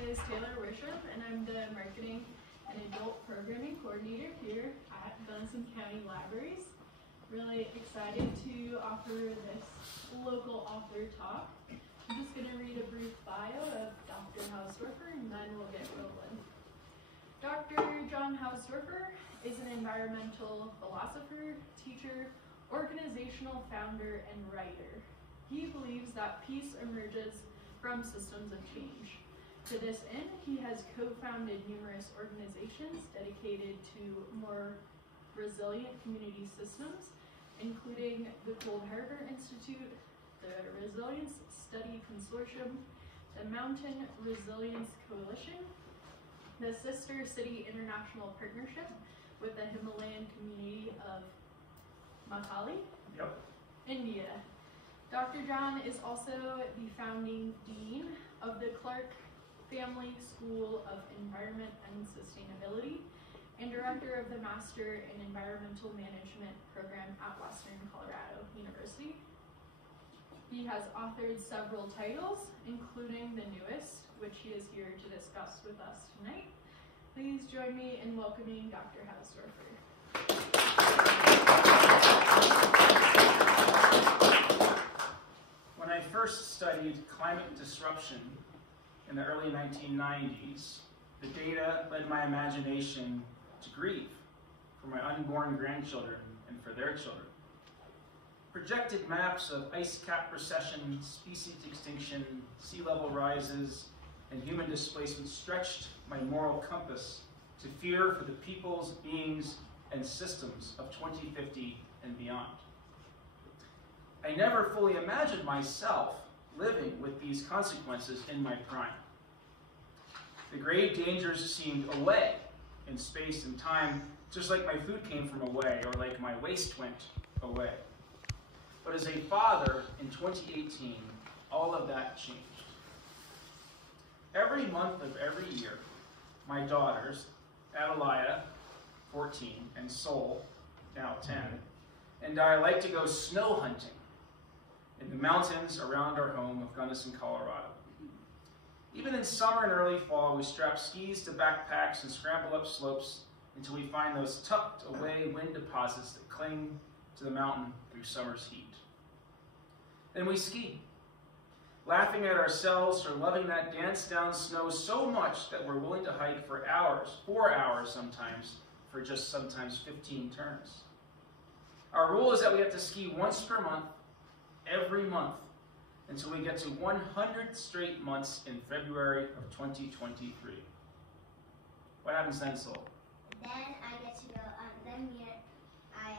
is Taylor Wisham, and I'm the Marketing and Adult Programming Coordinator here at Gunnison County Libraries. Really excited to offer this local author talk. I'm just going to read a brief bio of Dr. Hausdoerffer, and then we'll get rolling. Dr. John Hausdoerffer is an environmental philosopher, teacher, organizational founder, and writer. He believes that peace emerges from systems of change. To this end, he has co-founded numerous organizations dedicated to more resilient community systems, including the Cold Harbor Institute, the Resilience Study Consortium, the Mountain Resilience Coalition, the Sister City International Partnership with the Himalayan community of Matali, India. Dr. John is also the founding dean of the Clark Family School of Environment and Sustainability and director of the Master in Environmental Management program at Western Colorado University. He has authored several titles, including the newest, which he is here to discuss with us tonight. Please join me in welcoming Dr. Hausdoerffer. When I first studied climate disruption in the early 1990s, the data led my imagination to grieve for my unborn grandchildren and for their children. Projected maps of ice cap recession, species extinction, sea level rises, and human displacement stretched my moral compass to fear for the peoples, beings, and systems of 2050 and beyond. I never fully imagined myself living with these consequences in my prime. The grave dangers seemed away in space and time, just like my food came from away or like my waste went away. But as a father in 2018, all of that changed. Every month of every year, my daughters, Adelia, 14, and Sol, now 10, and I like to go snow hunting in the mountains around our home of Gunnison, Colorado. Even in summer and early fall, we strap skis to backpacks and scramble up slopes until we find those tucked away wind deposits that cling to the mountain through summer's heat. Then we ski, laughing at ourselves for loving that dance down snow so much that we're willing to hike for hours, 4 hours sometimes, for just sometimes 15 turns. Our rule is that we have to ski once per month, every month, until we get to 100 straight months in February of 2023. What happens then, Sol? Then I get to go, I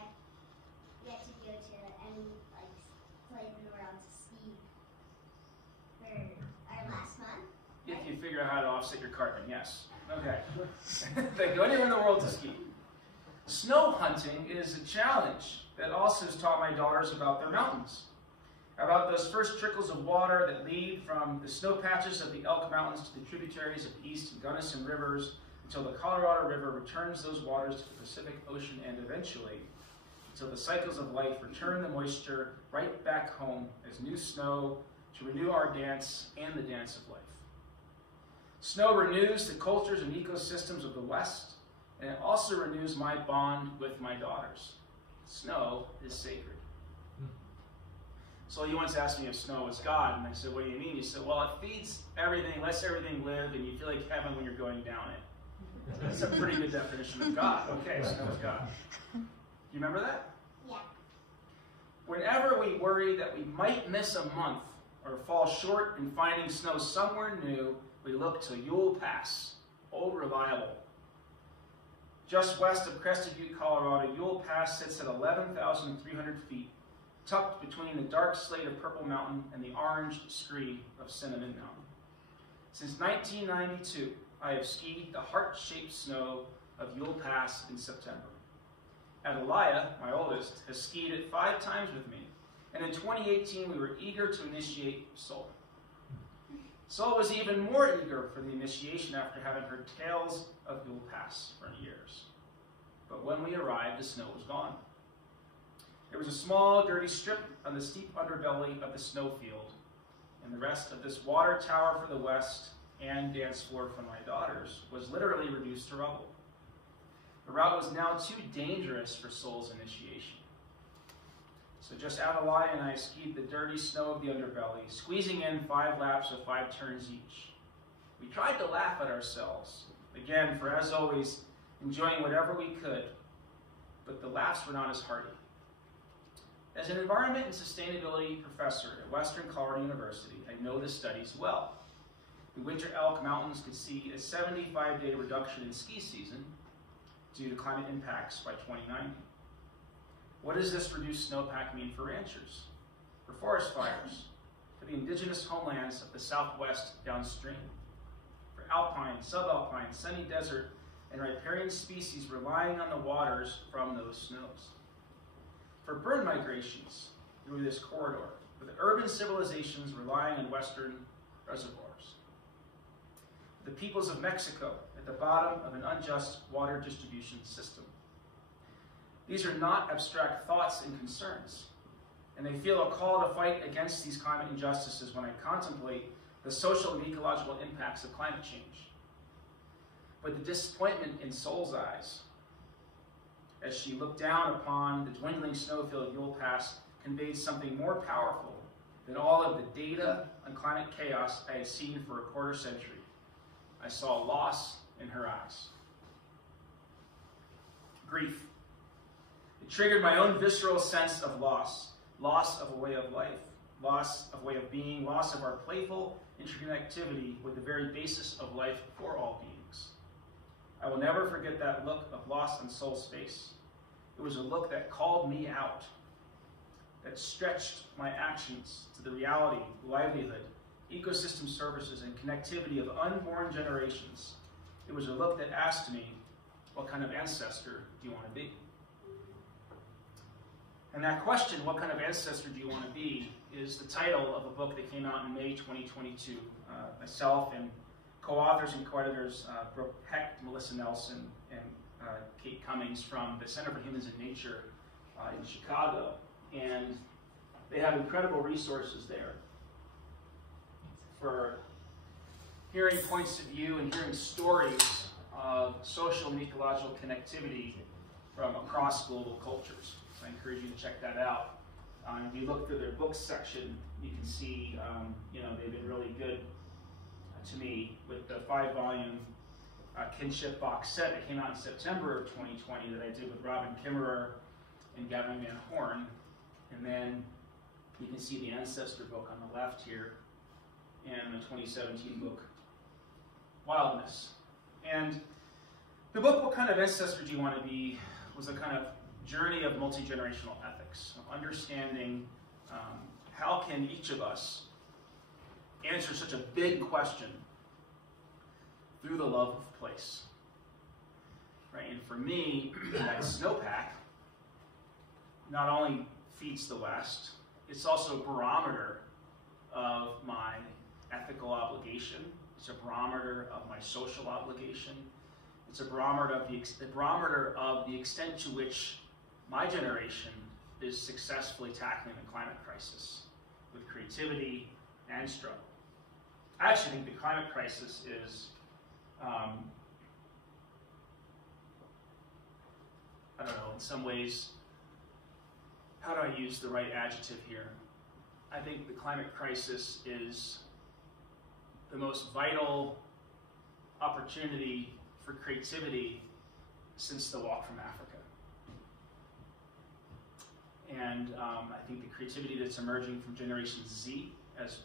get to go to any place in the world to ski for our last month. If you figure out how to offset your carbon, yes. Okay. They go anywhere in the world to ski. Snow hunting is a challenge that also has taught my daughters about their mountains, about those first trickles of water that lead from the snow patches of the Elk Mountains to the tributaries of the East and Gunnison rivers until the Colorado River returns those waters to the Pacific Ocean and eventually until the cycles of life return the moisture right back home as new snow to renew our dance and the dance of life. Snow renews the cultures and ecosystems of the West, and it also renews my bond with my daughters. Snow is sacred. So you once asked me if snow was God, and I said, what do you mean? You said, well, it feeds everything, lets everything live, and you feel like heaven when you're going down it. That's a pretty good definition of God. Okay, snow is God. You remember that? Yeah. Whenever we worry that we might miss a month or fall short in finding snow somewhere new, we look to Yule Pass, old reliable. Just west of Crested Butte, Colorado, Yule Pass sits at 11,300 feet, tucked between the dark slate of Purple Mountain and the orange scree of Cinnamon Mountain. Since 1992, I have skied the heart-shaped snow of Yule Pass in September. Adelia, my oldest, has skied it 5 times with me, and in 2018 we were eager to initiate Sol. Sol was even more eager for the initiation after having heard tales of Yule Pass for years. But when we arrived, the snow was gone. There was a small, dirty strip on the steep underbelly of the snowfield, and the rest of this water tower for the west and dance floor for my daughters was literally reduced to rubble. The route was now too dangerous for Soul's initiation. So just Adelia and I skied the dirty snow of the underbelly, squeezing in 5 laps of 5 turns each. We tried to laugh at ourselves, again, for as always, enjoying whatever we could, but the laughs were not as hearty. As an environment and sustainability professor at Western Colorado University, I know the studies well. The Winter Elk Mountains could see a 75-day reduction in ski season due to climate impacts by 2090. What does this reduced snowpack mean for ranchers, for forest fires, for the indigenous homelands of the Southwest downstream, for alpine, subalpine, sunny desert, and riparian species relying on the waters from those snows? For bird migrations through this corridor, for the urban civilizations relying on western reservoirs, for the peoples of Mexico at the bottom of an unjust water distribution system. These are not abstract thoughts and concerns, and they feel a call to fight against these climate injustices when I contemplate the social and ecological impacts of climate change. But the disappointment in Soul's eyes, as she looked down upon the dwindling snowfield Yule Pass, conveyed something more powerful than all of the data on climate chaos I had seen for a quarter century. I saw loss in her eyes. Grief. It triggered my own visceral sense of loss. Loss of a way of life, loss of way of being, loss of our playful interconnectivity with the very basis of life for all beings. I will never forget that look of loss on Soul's face. It was a look that called me out, that stretched my actions to the reality, livelihood, ecosystem services, and connectivity of unborn generations. It was a look that asked me, what kind of ancestor do you want to be? And that question, what kind of ancestor do you want to be, is the title of a book that came out in May 2022. Myself and co-authors and co-editors Brooke Hecht, Melissa Nelson, and Kate Cummings from the Center for Humans and Nature in Chicago. And they have incredible resources there for hearing points of view and hearing stories of social and ecological connectivity from across global cultures. So I encourage you to check that out. If you look through their books section, you can see, they've been really good to me with the 5-volume Kinship box set that came out in September of 2020 that I did with Robin Kimmerer and Gavin Van Horn. And then you can see the Ancestor book on the left here, and the 2017 book, Wildness. And the book, What Kind of Ancestor Do You Want to Be, was a kind of journey of multi-generational ethics, of understanding how can each of us answer such a big question through the love of place. Right? And for me, that snowpack not only feeds the West, it's also a barometer of my ethical obligation. It's a barometer of my social obligation. It's a barometer of the extent to which my generation is successfully tackling the climate crisis with creativity and struggle. I actually think the climate crisis is, I don't know, in some ways, how do I use the right adjective here? I think the climate crisis is the most vital opportunity for creativity since the walk from Africa. And I think the creativity that's emerging from Generation Z, as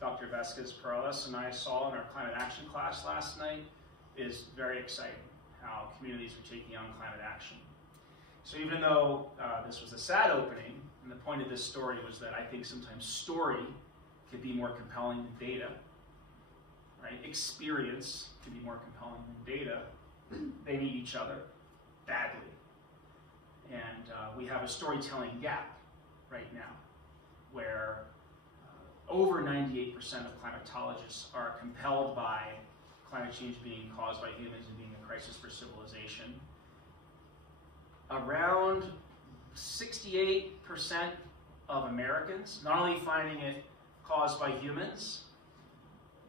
Dr. Vasquez-Perales and I saw in our climate action class last night, is very exciting, how communities are taking on climate action. So even though this was a sad opening, and the point of this story was that I think sometimes story can be more compelling than data, right? Experience can be more compelling than data. They need each other badly. And we have a storytelling gap right now where over 98% of climatologists are compelled by climate change being caused by humans and being a crisis for civilization. Around 68% of Americans not only finding it caused by humans,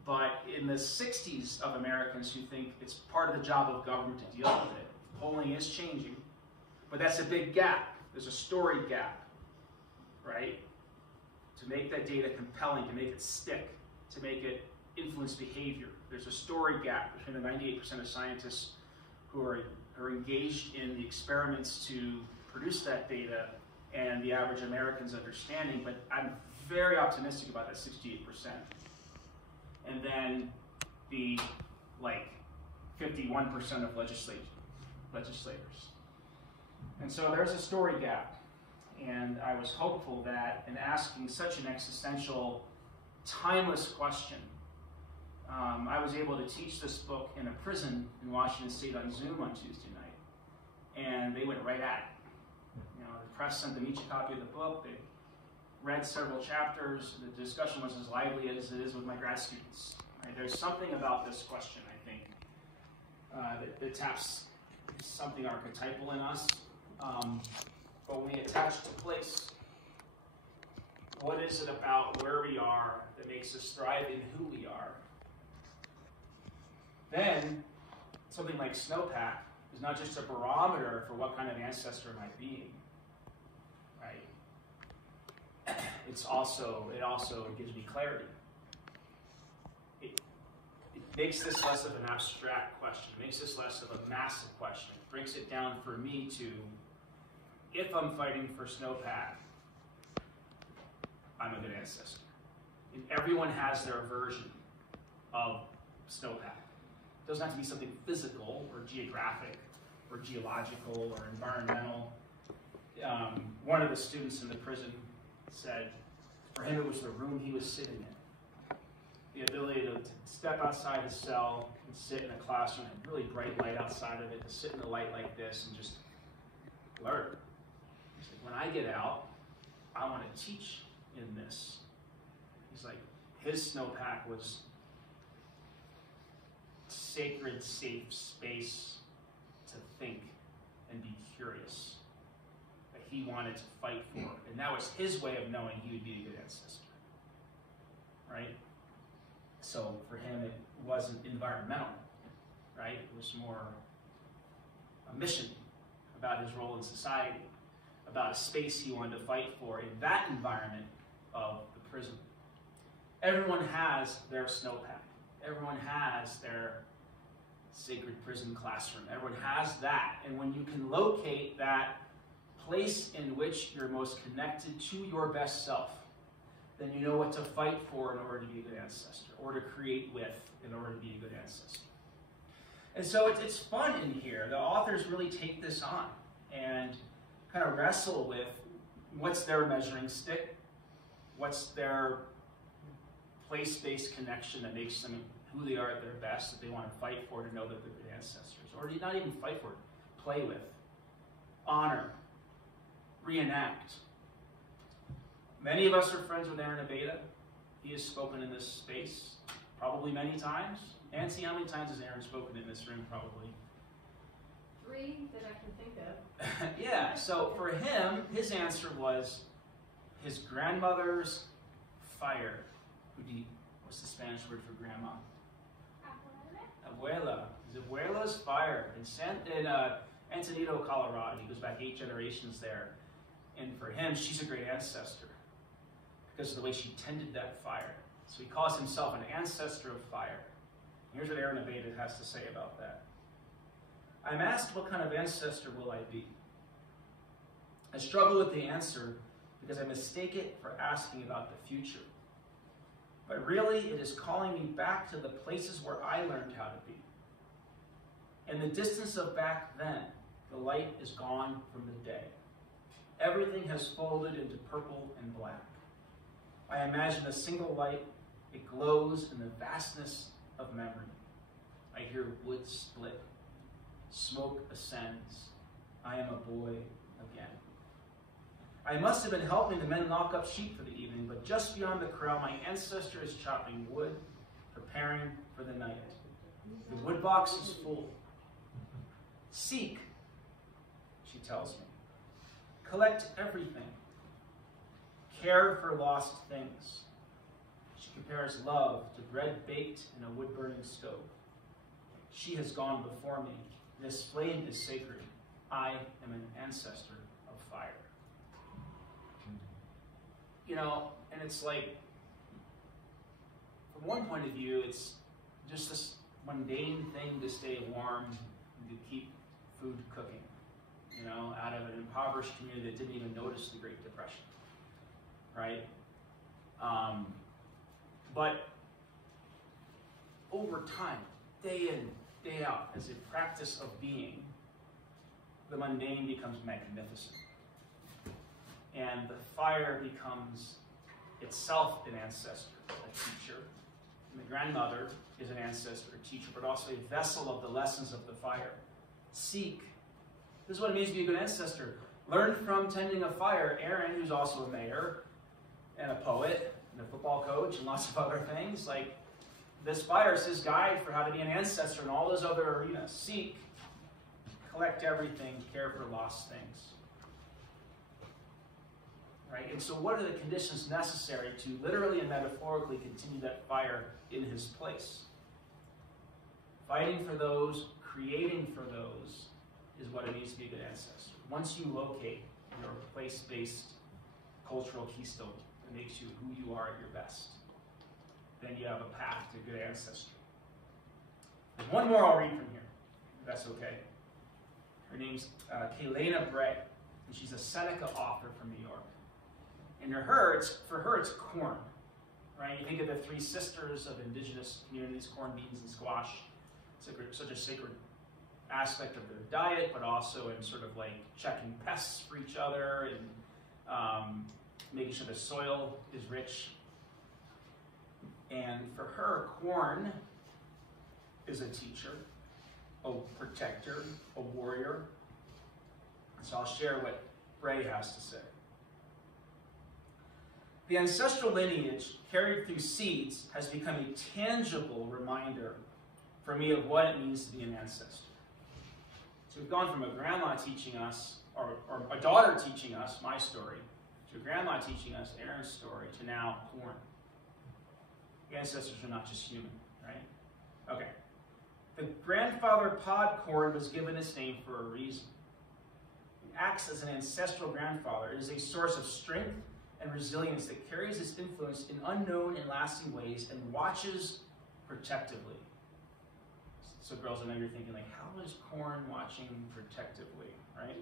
But in the 60s of Americans who think it's part of the job of government to deal with it, polling is changing, but that's a big gap. There's a story gap, right? To make that data compelling, to make it stick, to make it influence behavior. There's a story gap between the 98% of scientists who are engaged in the experiments to produce that data and the average American's understanding, but I'm very optimistic about that 68%. And then the, like, 51% of legislators. And so there's a story gap. And I was hopeful that in asking such an existential, timeless question, I was able to teach this book in a prison in Washington State on Zoom on Tuesday night. And they went right at it. You know, the press sent them each a copy of the book. They read several chapters. The discussion was as lively as it is with my grad students. Right? There's something about this question, I think, that taps something archetypal in us. But when we attach to place, what is it about where we are that makes us thrive in who we are? Then, something like snowpack is not just a barometer for what kind of ancestor am I being, right? It also gives me clarity. It makes this less of an abstract question. It makes this less of a massive question. It brings it down for me to, if I'm fighting for snowpack, I'm a good ancestor. And everyone has their version of snowpack. It doesn't have to be something physical or geographic or geological or environmental. One of the students in the prison said for him it was the room he was sitting in. The ability to step outside his cell and sit in a classroom, and really bright light outside of it, to sit in the light like this and just learn. He's like, when I get out, I want to teach in this. He's like, his snowpack was sacred, safe space to think and be curious, that he wanted to fight for. And that was his way of knowing he would be a good ancestor, right? So for him, it wasn't environmental, right? It was more a mission about his role in society, about a space he wanted to fight for in that environment of the prison. Everyone has their snowpack. Everyone has their sacred prison classroom. Everyone has that. And when you can locate that place in which you're most connected to your best self, then you know what to fight for in order to be a good ancestor, or to create with in order to be a good ancestor. And so it's fun in here. The authors really take this on and kind of wrestle with what's their measuring stick, what's their place-based connection that makes them who they are at their best, that they want to fight for to know that they're good ancestors. Or not even fight for it, play with, honor, reenact. Many of us are friends with Aaron Abeda. He has spoken in this space probably many times. Nancy, how many times has Aaron spoken in this room? Probably 3 that I can think of. Yeah, so for him, his answer was his grandmother's fire. What's the Spanish word for grandma? Abuela. His abuela's fire in Antonito, Colorado. He goes back 8 generations there. And for him, she's a great ancestor because of the way she tended that fire. So he calls himself an ancestor of fire. Here's what Aaron Abeda has to say about that. I'm asked what kind of ancestor will I be? I struggle with the answer because I mistake it for asking about the future. But really, it is calling me back to the places where I learned how to be. In the distance of back then, the light is gone from the day. Everything has folded into purple and black. I imagine a single light. It glows in the vastness of memory. I hear wood split. Smoke ascends. I am a boy again. I must have been helping the men lock up sheep for the evening, but just beyond the corral, my ancestor is chopping wood, preparing for the night. The wood box is full. Seek, she tells me. Collect everything. Care for lost things. She compares love to bread baked in a wood-burning stove. She has gone before me. This flame is sacred. I am an ancestor of fire. You know, and it's like, from one point of view, it's just this mundane thing to stay warm and to keep food cooking, you know, out of an impoverished community that didn't even notice the Great Depression, right? But over time, day in, day out, as a practice of being, the mundane becomes magnificent. And the fire becomes itself an ancestor, a teacher. And the grandmother is an ancestor, a teacher, but also a vessel of the lessons of the fire. Seek. This is what it means to be a good ancestor. Learn from tending a fire. Aaron, who's also a mayor and a poet and a football coach and lots of other things, like this fire is his guide for how to be an ancestor in all those other arenas. Seek, collect everything, care for lost things. Right? And so what are the conditions necessary to literally and metaphorically continue that fire in his place? Fighting for those, creating for those, is what it means to be a good ancestor. Once you locate your place-based cultural keystone that makes you who you are at your best, then you have a path to good ancestry. There's one more I'll read from here, if that's okay. Her name's Kaylena Bray, and she's a Seneca author from New York. And for her, it's corn, right? You think of the three sisters of indigenous communities, corn, beans, and squash. It's such a sacred aspect of their diet, but also in sort of like checking pests for each other and making sure the soil is rich. And for her, corn is a teacher, a protector, a warrior. So I'll share what Bray has to say. The ancestral lineage carried through seeds has become a tangible reminder for me of what it means to be an ancestor. So we've gone from a grandma teaching us, or a daughter teaching us my story, to a grandma teaching us Aaron's story, to now corn. The ancestors are not just human, right? Okay. The grandfather pod corn was given its name for a reason. It acts as an ancestral grandfather. It is a source of strength and resilience that carries its influence in unknown and lasting ways and watches protectively. So girls, I know you're thinking, like, how is corn watching protectively, right?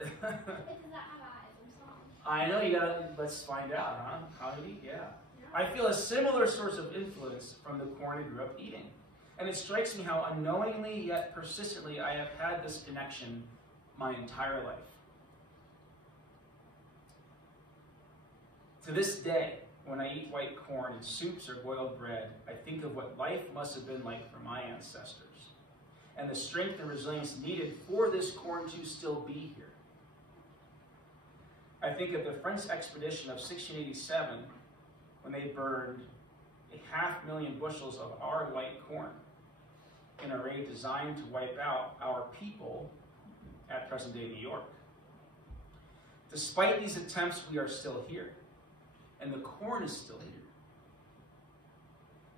It does not have eyes, I'm sorry. I know, you gotta, let's find out, huh? How did he? Yeah. I feel a similar source of influence from the corn I grew up eating. And it strikes me how unknowingly yet persistently I have had this connection my entire life. To this day, when I eat white corn in soups or boiled bread, I think of what life must have been like for my ancestors and the strength and resilience needed for this corn to still be here. I think of the French expedition of 1687 when they burned 500,000 bushels of our white corn in a raid designed to wipe out our people at present-day New York. Despite these attempts, we are still here. And the corn is still here.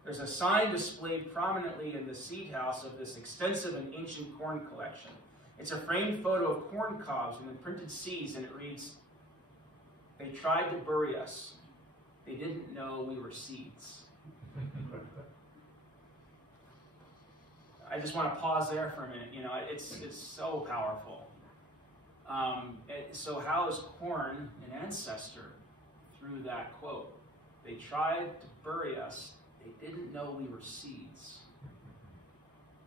There's a sign displayed prominently in the seed house of this extensive and ancient corn collection. It's a framed photo of corn cobs and imprinted seeds, and it reads, "They tried to bury us. They didn't know we were seeds." I just want to pause there for a minute. You know, it's so powerful. So how is corn an ancestor? Through that quote. They tried to bury us. They didn't know we were seeds.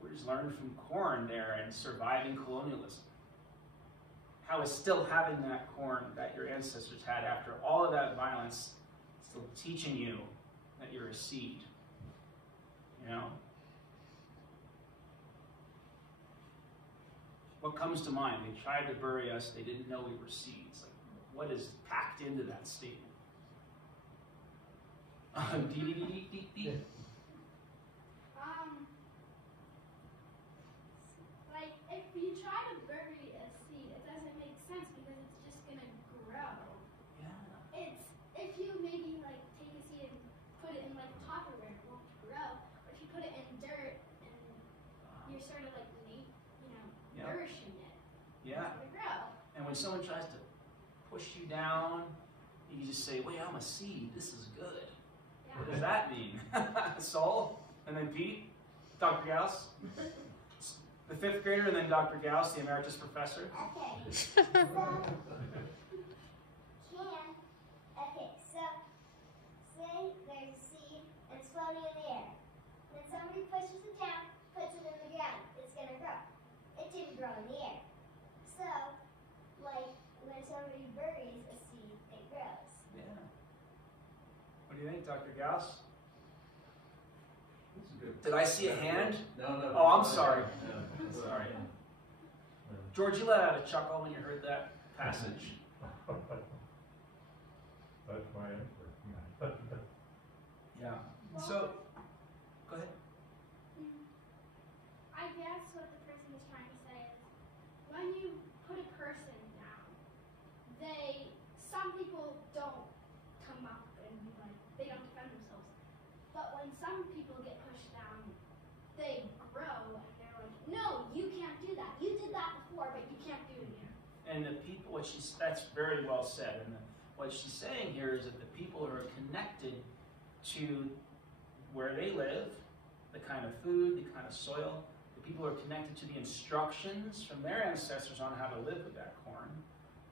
We just learned from corn there and surviving colonialism. How is still having that corn that your ancestors had after all of that violence still teaching you that you're a seed? You know? What comes to mind? They tried to bury us. They didn't know we were seeds. Like, what is packed into that statement? Like, if you try to bury a seed, it doesn't make sense because it's just gonna grow. Yeah. It's, if you maybe like take a seed and put it in like when someone tries to push you down, you can just say, wait, I'm a seed. This is good. Yeah. What does that mean? Saul, and then Pete, Dr. Gauss, the 5th grader, and then Dr. Gauss, the emeritus professor. Okay. So, say there's a seed and it's floating in the air. Then somebody pushes it down, puts it in the ground. It's going to grow. It didn't grow in the air. So, like when somebody buries a seed, it grows. Yeah. What do you think, Dr. Gauss? Did I see a hand? No. Oh, I'm sorry. No. Sorry. George, you let out a chuckle when you heard that passage. That's my answer. Yeah. So, go ahead. I guess what the person is trying to say is, when you put a person down, some people don't come up and they don't defend themselves. But when some people get pushed down, they grow and they're like, no, you can't do that. You did that before, but you can't do it again. And the people, that's very well said. And what she's saying here is that the people who are connected to where they live, the kind of food, the kind of soil, the people who are connected to the instructions from their ancestors on how to live with that corn,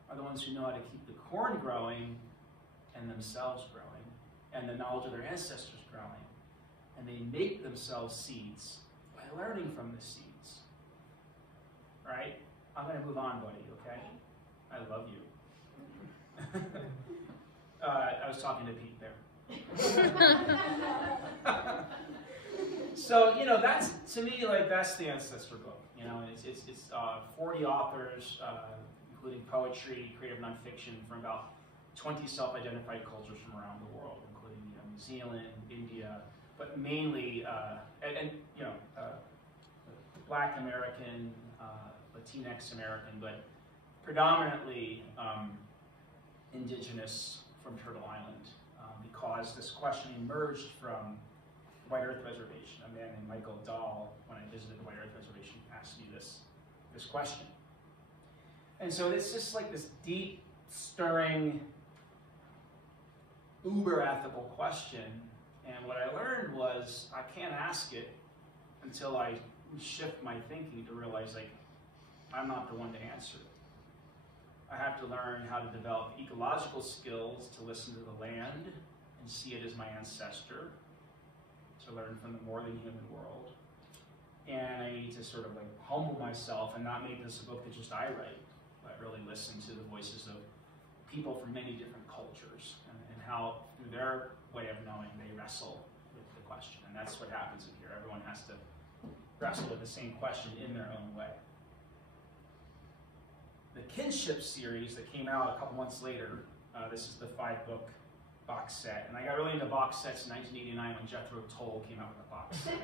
are the ones who know how to keep the corn growing and themselves growing, and the knowledge of their ancestors growing. And they make themselves seeds by learning from the seeds. Right? I'm going to move on, buddy, okay? I love you. I was talking to Pete there. So, that's, to me, that's the Ancestor book. It's 40 authors, including poetry, creative nonfiction, from about 20 self-identified cultures from around the world, including New Zealand, India, but mainly, Black American, Latinx American, but predominantly indigenous from Turtle Island, because this question emerged from the White Earth Reservation. A man named Michael Dahl, when I visited the White Earth Reservation, asked me this question. And so it's just like this deep, stirring, uber-ethical question. And what I learned was I can't ask it until I shift my thinking to realize, I'm not the one to answer it. I have to learn how to develop ecological skills to listen to the land and see it as my ancestor, to learn from the more than human world. And I need to sort of humble myself and not make this a book that just I write, but really listen to the voices of people from many different cultures and how, through their way of knowing, they wrestle with the question. And that's what happens in here. Everyone has to wrestle with the same question in their own way. The Kinship series that came out a couple months later, this is the 5-book box set. And I got really into box sets in 1989 when Jethro Tull came out with a box set.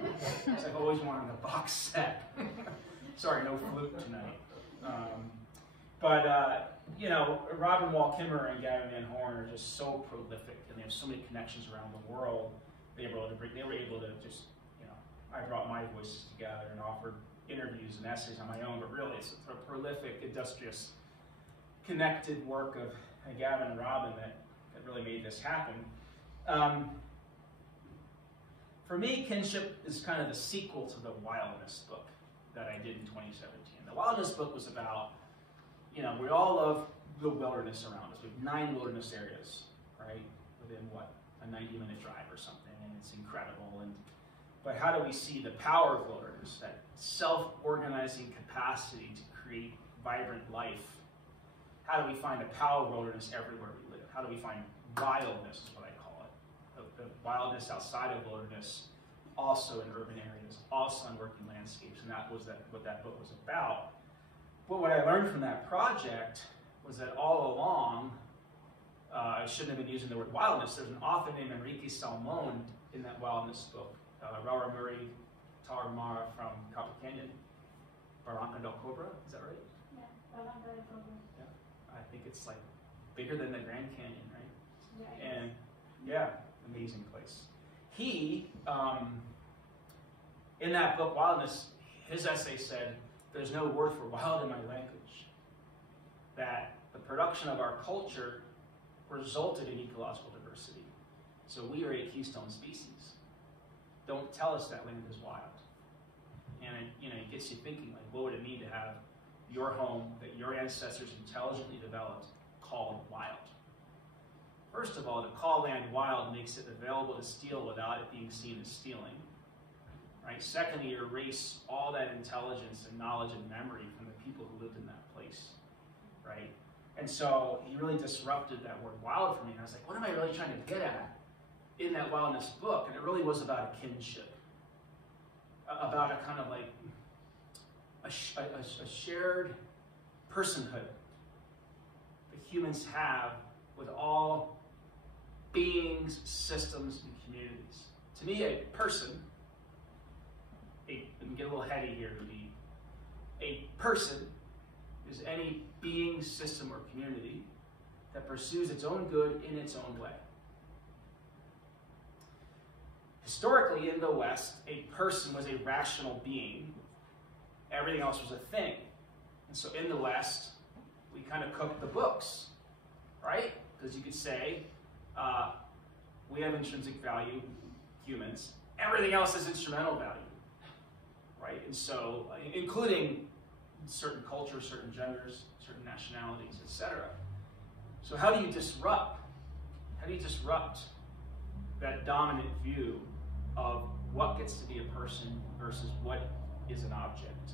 So I've always wanted a box set. Sorry, no flute tonight. Robin Wall Kimmerer and Gavin Van Horn are just so prolific, and they have so many connections around the world. They were able to just, I brought my voices together and offered interviews and essays on my own, but really it's a prolific, industrious, connected work of Gavin and Robin that really made this happen. For me, Kinship is kind of the sequel to the Wildness book that I did in 2017. The Wildness book was about, we all love the wilderness around us. We have 9 wilderness areas, right? Within a 90-minute drive or something, and it's incredible. But how do we see the power of wilderness, that self-organizing capacity to create vibrant life? How do we find the power of wilderness everywhere we live? How do we find wildness, is what I call it. The wildness outside of wilderness, also in urban areas, also in working landscapes, and that was what that book was about. But what I learned from that project was that all along, I shouldn't have been using the word wildness. There's an author named Enrique Salmon in that wildness book, Raura Murray Taramara from Copper Canyon, Barranca del Cobra, is that right? Yeah, Barranca del Cobra. Yeah, I think it's bigger than the Grand Canyon, right? Yeah. And yeah, amazing place. He, in that book, Wildness, his essay said, there's no word for wild in my language. That production of our culture resulted in ecological diversity. So we are a keystone species. Don't tell us that land is wild. And it gets you thinking, like, what would it mean to have your home that your ancestors intelligently developed called wild? First of all, to call land wild makes it available to steal without it being seen as stealing. Right? Secondly, you erase all that intelligence and knowledge and memory from the people who lived in that place. Right? And so he really disrupted that word wild for me. And I was like, what am I really trying to get at in that wildness book? And it really was about a kinship. About a kind of like a shared personhood that humans have with all beings, systems, and communities. To me, a person, let me get a little heady here, a person is any being, system, or community that pursues its own good in its own way. Historically, in the West, a person was a rational being. Everything else was a thing. And so in the West, we kind of cooked the books, right? Because you could say, we have intrinsic value, humans. Everything else is instrumental value, right? And so, including certain cultures, certain genders, certain nationalities, etc. So how do you disrupt? How do you disrupt that dominant view of what gets to be a person versus what is an object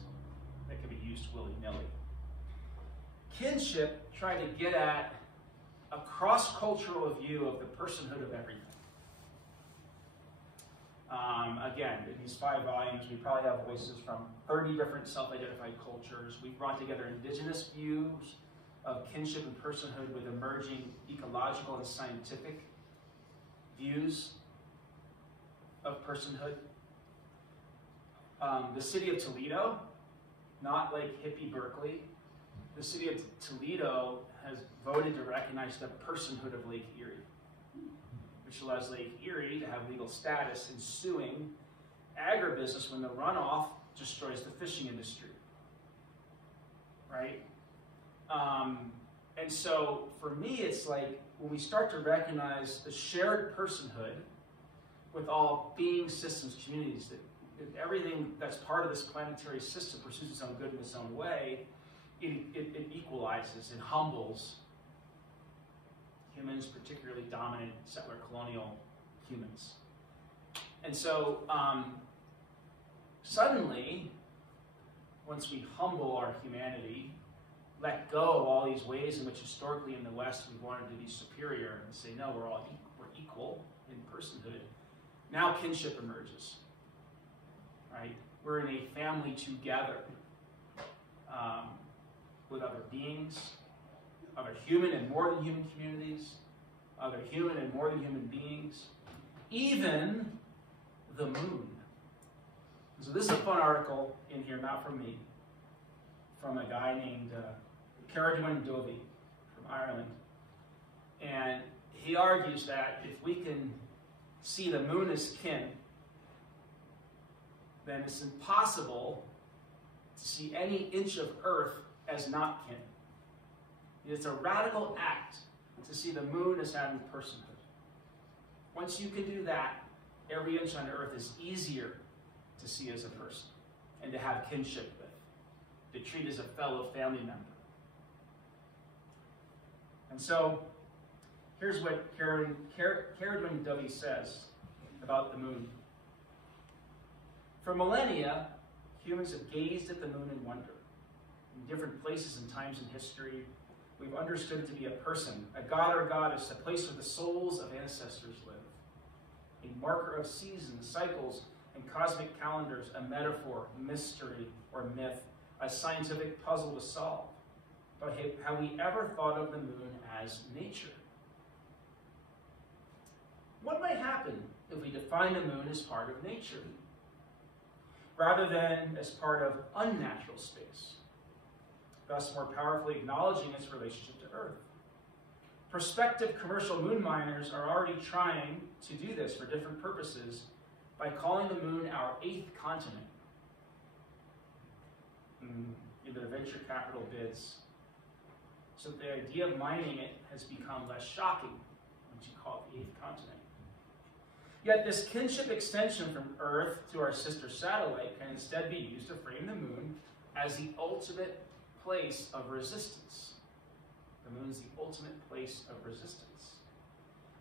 that can be used willy-nilly? Kinship tried to get at a cross-cultural view of the personhood of everything. Again, in these 5 volumes, we probably have voices from 30 different self-identified cultures. We've brought together indigenous views of kinship and personhood with emerging ecological and scientific views of personhood. The city of Toledo, not like hippie Berkeley, the city of Toledo has voted to recognize the personhood of Lake Erie, which allows Lake Erie to have legal status in suing agribusiness when the runoff destroys the fishing industry, right? And so for me, it's like when we start to recognize the shared personhood with all beings, systems, communities, that everything that's part of this planetary system pursues its own good in its own way, it equalizes and humbles humans, particularly dominant settler colonial humans. And so suddenly, once we humble our humanity, let go of all these ways in which historically in the West we wanted to be superior and say, no, we're equal in personhood, now kinship emerges, right? We're in a family together with other beings, other human and more than human communities, other human and more than human beings, even the moon. So this is a fun article in here, not from me, from a guy named Caradwyn Dovey from Ireland. And he argues that if we can see the moon as kin, then it's impossible to see any inch of earth as not kin. It's a radical act to see the moon as having personhood. Once you can do that, every inch on earth is easier to see as a person and to have kinship with, to treat as a fellow family member. And so, here's what Caradwyn Dovey says about the moon. For millennia, humans have gazed at the moon in wonder. In different places and times in history, we've understood it to be a person, a god or goddess, a place where the souls of ancestors live. A marker of seasons, cycles, and cosmic calendars, a metaphor, mystery, or myth, a scientific puzzle to solve. But have we ever thought of the moon as nature? What might happen if we define the moon as part of nature, rather than as part of unnatural space, thus more powerfully acknowledging its relationship to Earth? Prospective commercial moon miners are already trying to do this for different purposes by calling the moon our 8th continent. In their venture capital bids, so the idea of mining it has become less shocking once you call it the 8th continent. Yet this kinship extension from Earth to our sister satellite can instead be used to frame the moon as the ultimate place of resistance. The moon is the ultimate place of resistance.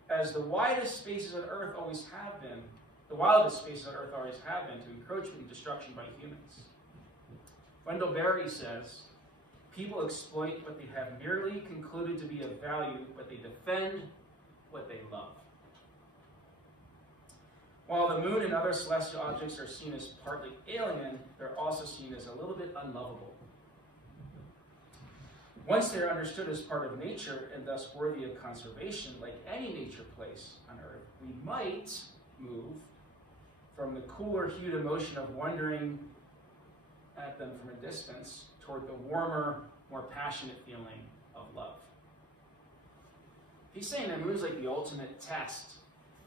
As the widest spaces on Earth always have been, the wildest spaces on Earth always have been to encroachment and destruction by humans. Wendell Berry says, people exploit what they have merely concluded to be of value, but they defend what they love. While the moon and other celestial objects are seen as partly alien, they're also seen as a little bit unlovable. Once they're understood as part of nature and thus worthy of conservation, like any nature place on Earth, we might move from the cooler hued emotion of wondering at them from a distance toward the warmer, more passionate feeling of love. He's saying the moon's like the ultimate test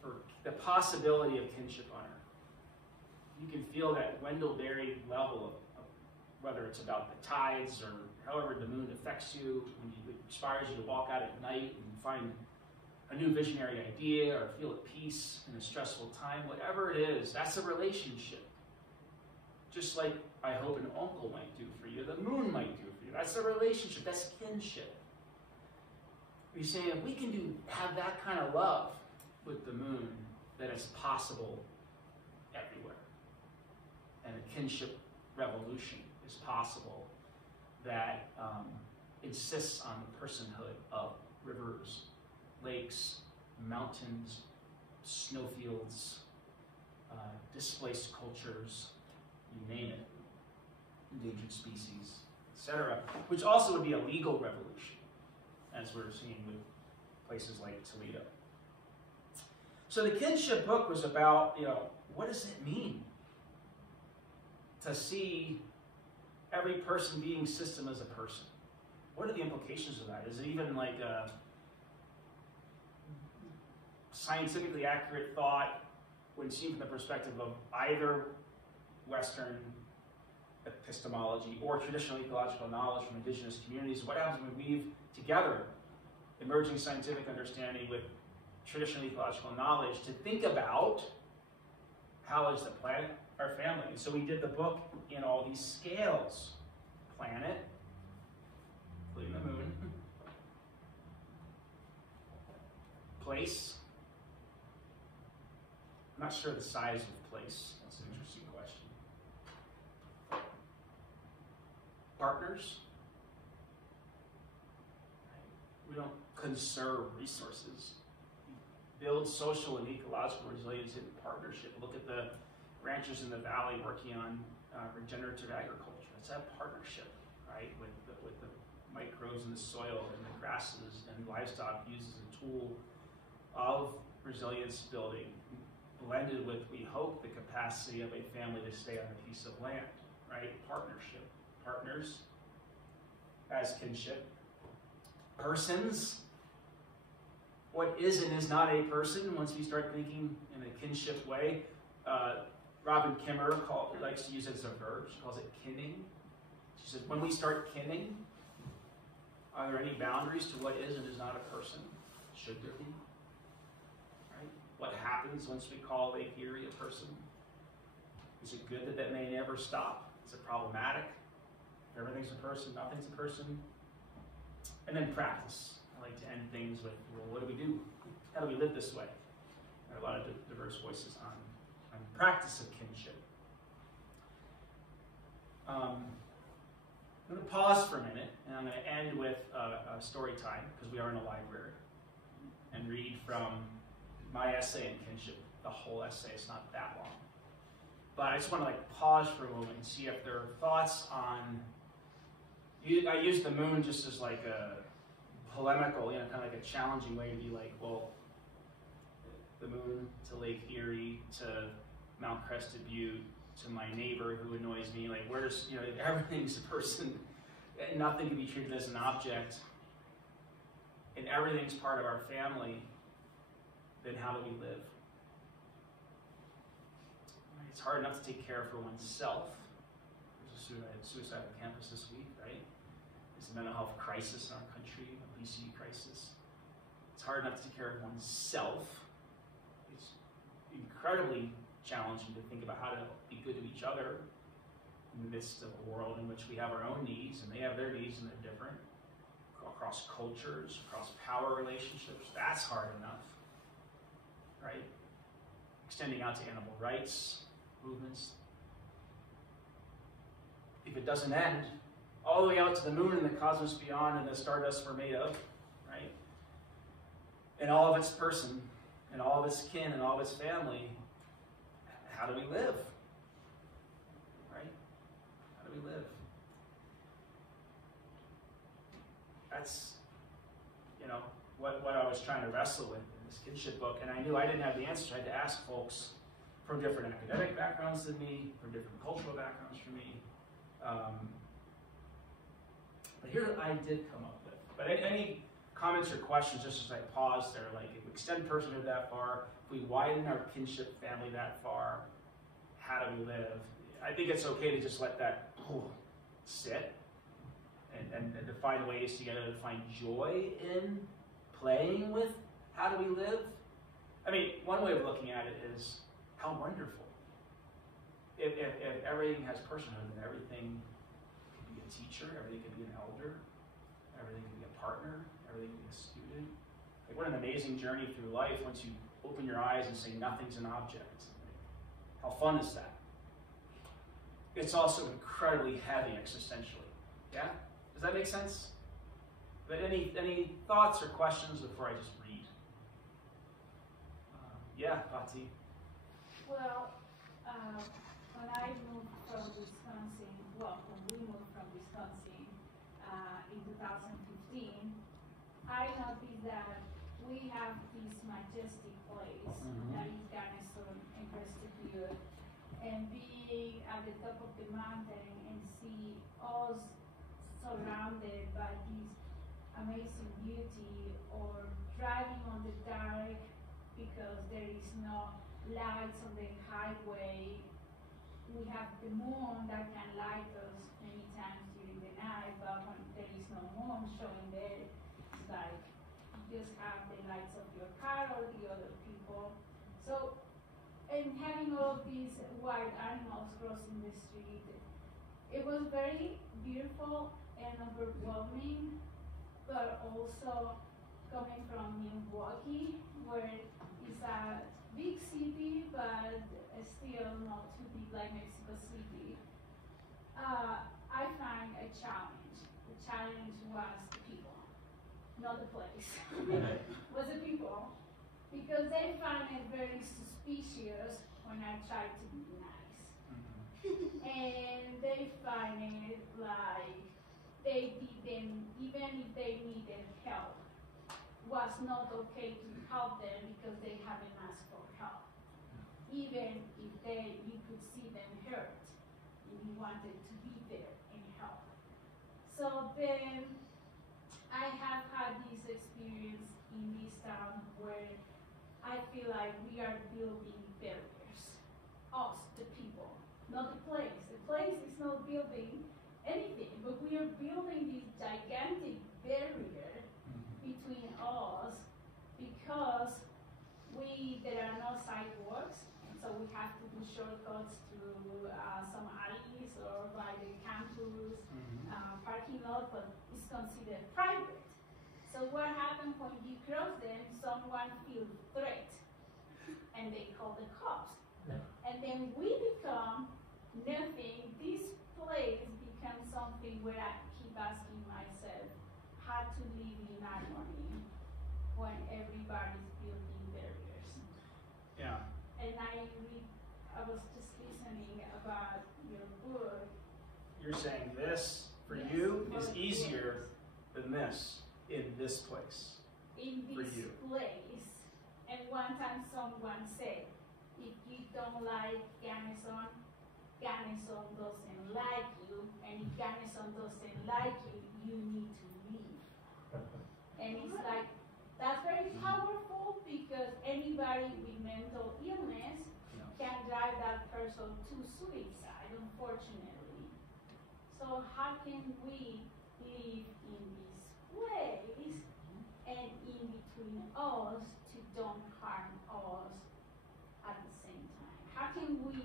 for the possibility of kinship on Earth. You can feel that Wendell Berry level of whether it's about the tides or however the moon affects you, when it inspires you to walk out at night and find a new visionary idea or feel at peace in a stressful time, whatever it is, that's a relationship. Just like I hope an uncle might do for you, the moon might do for you. That's a relationship, that's kinship. He's saying if we can have that kind of love with the moon, then it's possible everywhere. And a kinship revolution is possible that insists on the personhood of rivers, lakes, mountains, snowfields, displaced cultures, you name it, endangered species, etc., which also would be a legal revolution, as we're seeing with places like Toledo. So the kinship book was about, what does it mean to see every person being system as a person? What are the implications of that? Is it even like a scientifically accurate thought when seen from the perspective of either Western epistemology or traditional ecological knowledge from indigenous communities? What happens when we weave together emerging scientific understanding with traditional ecological knowledge to think about how is the planet our family? And so we did the book in all these scales. Planet, including the moon. Place. I'm not sure the size of place. That's an interesting question. Partners. We don't conserve resources. We build social and ecological resilience in partnership. Look at the ranchers in the valley working on regenerative agriculture. It's a partnership, right, with the microbes in the soil and the grasses and livestock used as a tool of resilience building, blended with, we hope, the capacity of a family to stay on a piece of land, right? Partnership. Partners as kinship. Persons. What is and is not a person once we start thinking in a kinship way. Robin Kimmer likes to use it as a verb. She calls it kinning. She says, when we start kinning, are there any boundaries to what is and is not a person? Should there be? Right? What happens once we call a theory a person? Is it good that that may never stop? Is it problematic? If everything's a person, nothing's a person? And then practice. I like to end things with, well, what do we do? How do we live this way? There are a lot of diverse voices on practice of kinship. I'm going to pause for a minute, and I'm going to end with a story time, because we are in a library, and read from my essay in kinship, the whole essay. It's not that long. But I just want to pause for a moment and see if there are thoughts on, I use the moon just as like a polemical, kind of like a challenging way to be like, well, the moon to Lake Erie to Mount Crested Butte to my neighbor who annoys me, where's, if everything's a person, and nothing can be treated as an object, and everything's part of our family, then how do we live? It's hard enough to take care for oneself. There's a suicide on campus this week, right? There's a mental health crisis in our country, obesity crisis. It's hard enough to take care of oneself. It's incredibly challenging to think about how to be good to each other in the midst of a world in which we have our own needs and they have their needs and they're different. Across cultures, across power relationships, that's hard enough, right? Extending out to animal rights movements. If it doesn't end, all the way out to the moon and the cosmos beyond and the stardust we're made of, right? And all of its person, and all of its kin, and all of its family, how do we live? Right? How do we live? That's, you know, what I was trying to wrestle with in this kinship book, and I knew I didn't have the answers. I had to ask folks from different academic backgrounds than me, from different cultural backgrounds from me. But here I did come up with. But any comments or questions, just as I paused there, like if we extend personhood that far, if we widen our kinship family that far, how do we live? I think it's okay to just let that sit and to find ways together to find joy in playing with how do we live. I mean, one way of looking at it is how wonderful. If everything has personhood, then everything can be a teacher, everything can be an elder, everything can be a partner, everything can be a student. Like, what an amazing journey through life once you open your eyes and say nothing's an object. How fun is that? It's also incredibly heavy existentially. Yeah? Does that make sense? But any thoughts or questions before I just read? Yeah, Pati. Well, when I moved from Wisconsin, when we moved from Wisconsin in 2015, I noticed that we have this majestic place that is Gunnison and Presbyterian, and being at the top of the mountain and see us surrounded by this amazing beauty, or driving on the dark because there is no lights on the highway. We have the moon that can light us many times during the night, but when there is no moon showing there, it's like you just have the lights of your car or the other people. So, and having all these wild animals crossing the street, it was very beautiful and overwhelming, but also coming from Milwaukee, where it's a big city, but still not too big like Mexico City. I find a challenge. The challenge was the people, not the place. Was the people, because they find it very suspicious when I try to be nice. And they find it like they didn't, even if they needed help, was not okay to help them because they haven't asked for help. Even if you could see them hurt and you wanted to be there and help. So then I have had this experience in this town where I feel like we are building barriers. Us, the people, not the place. The place is not building anything, but we are building this gigantic barrier between us because there are no sidewalks, and so we have to do shortcuts through some alleys or by the campus parking lot, but it's considered private. So what happens when you cross them? Someone feels threat, and they call the cops. And then we become nothing. This place becomes something where I keep asking myself how to live in harmony when everybody's building barriers. Yeah. And I was just listening about your book. You're saying this, for you, is easier than this in this place. In this place. And one time someone said, if you don't like Gunnison, Gunnison doesn't like you, and if Gunnison doesn't like you, you need to leave. And it's like, that's very powerful because anybody with mental illness can drive that person to suicide, unfortunately. So how can we live in this place and in between us to don't harm us at the same time? How can we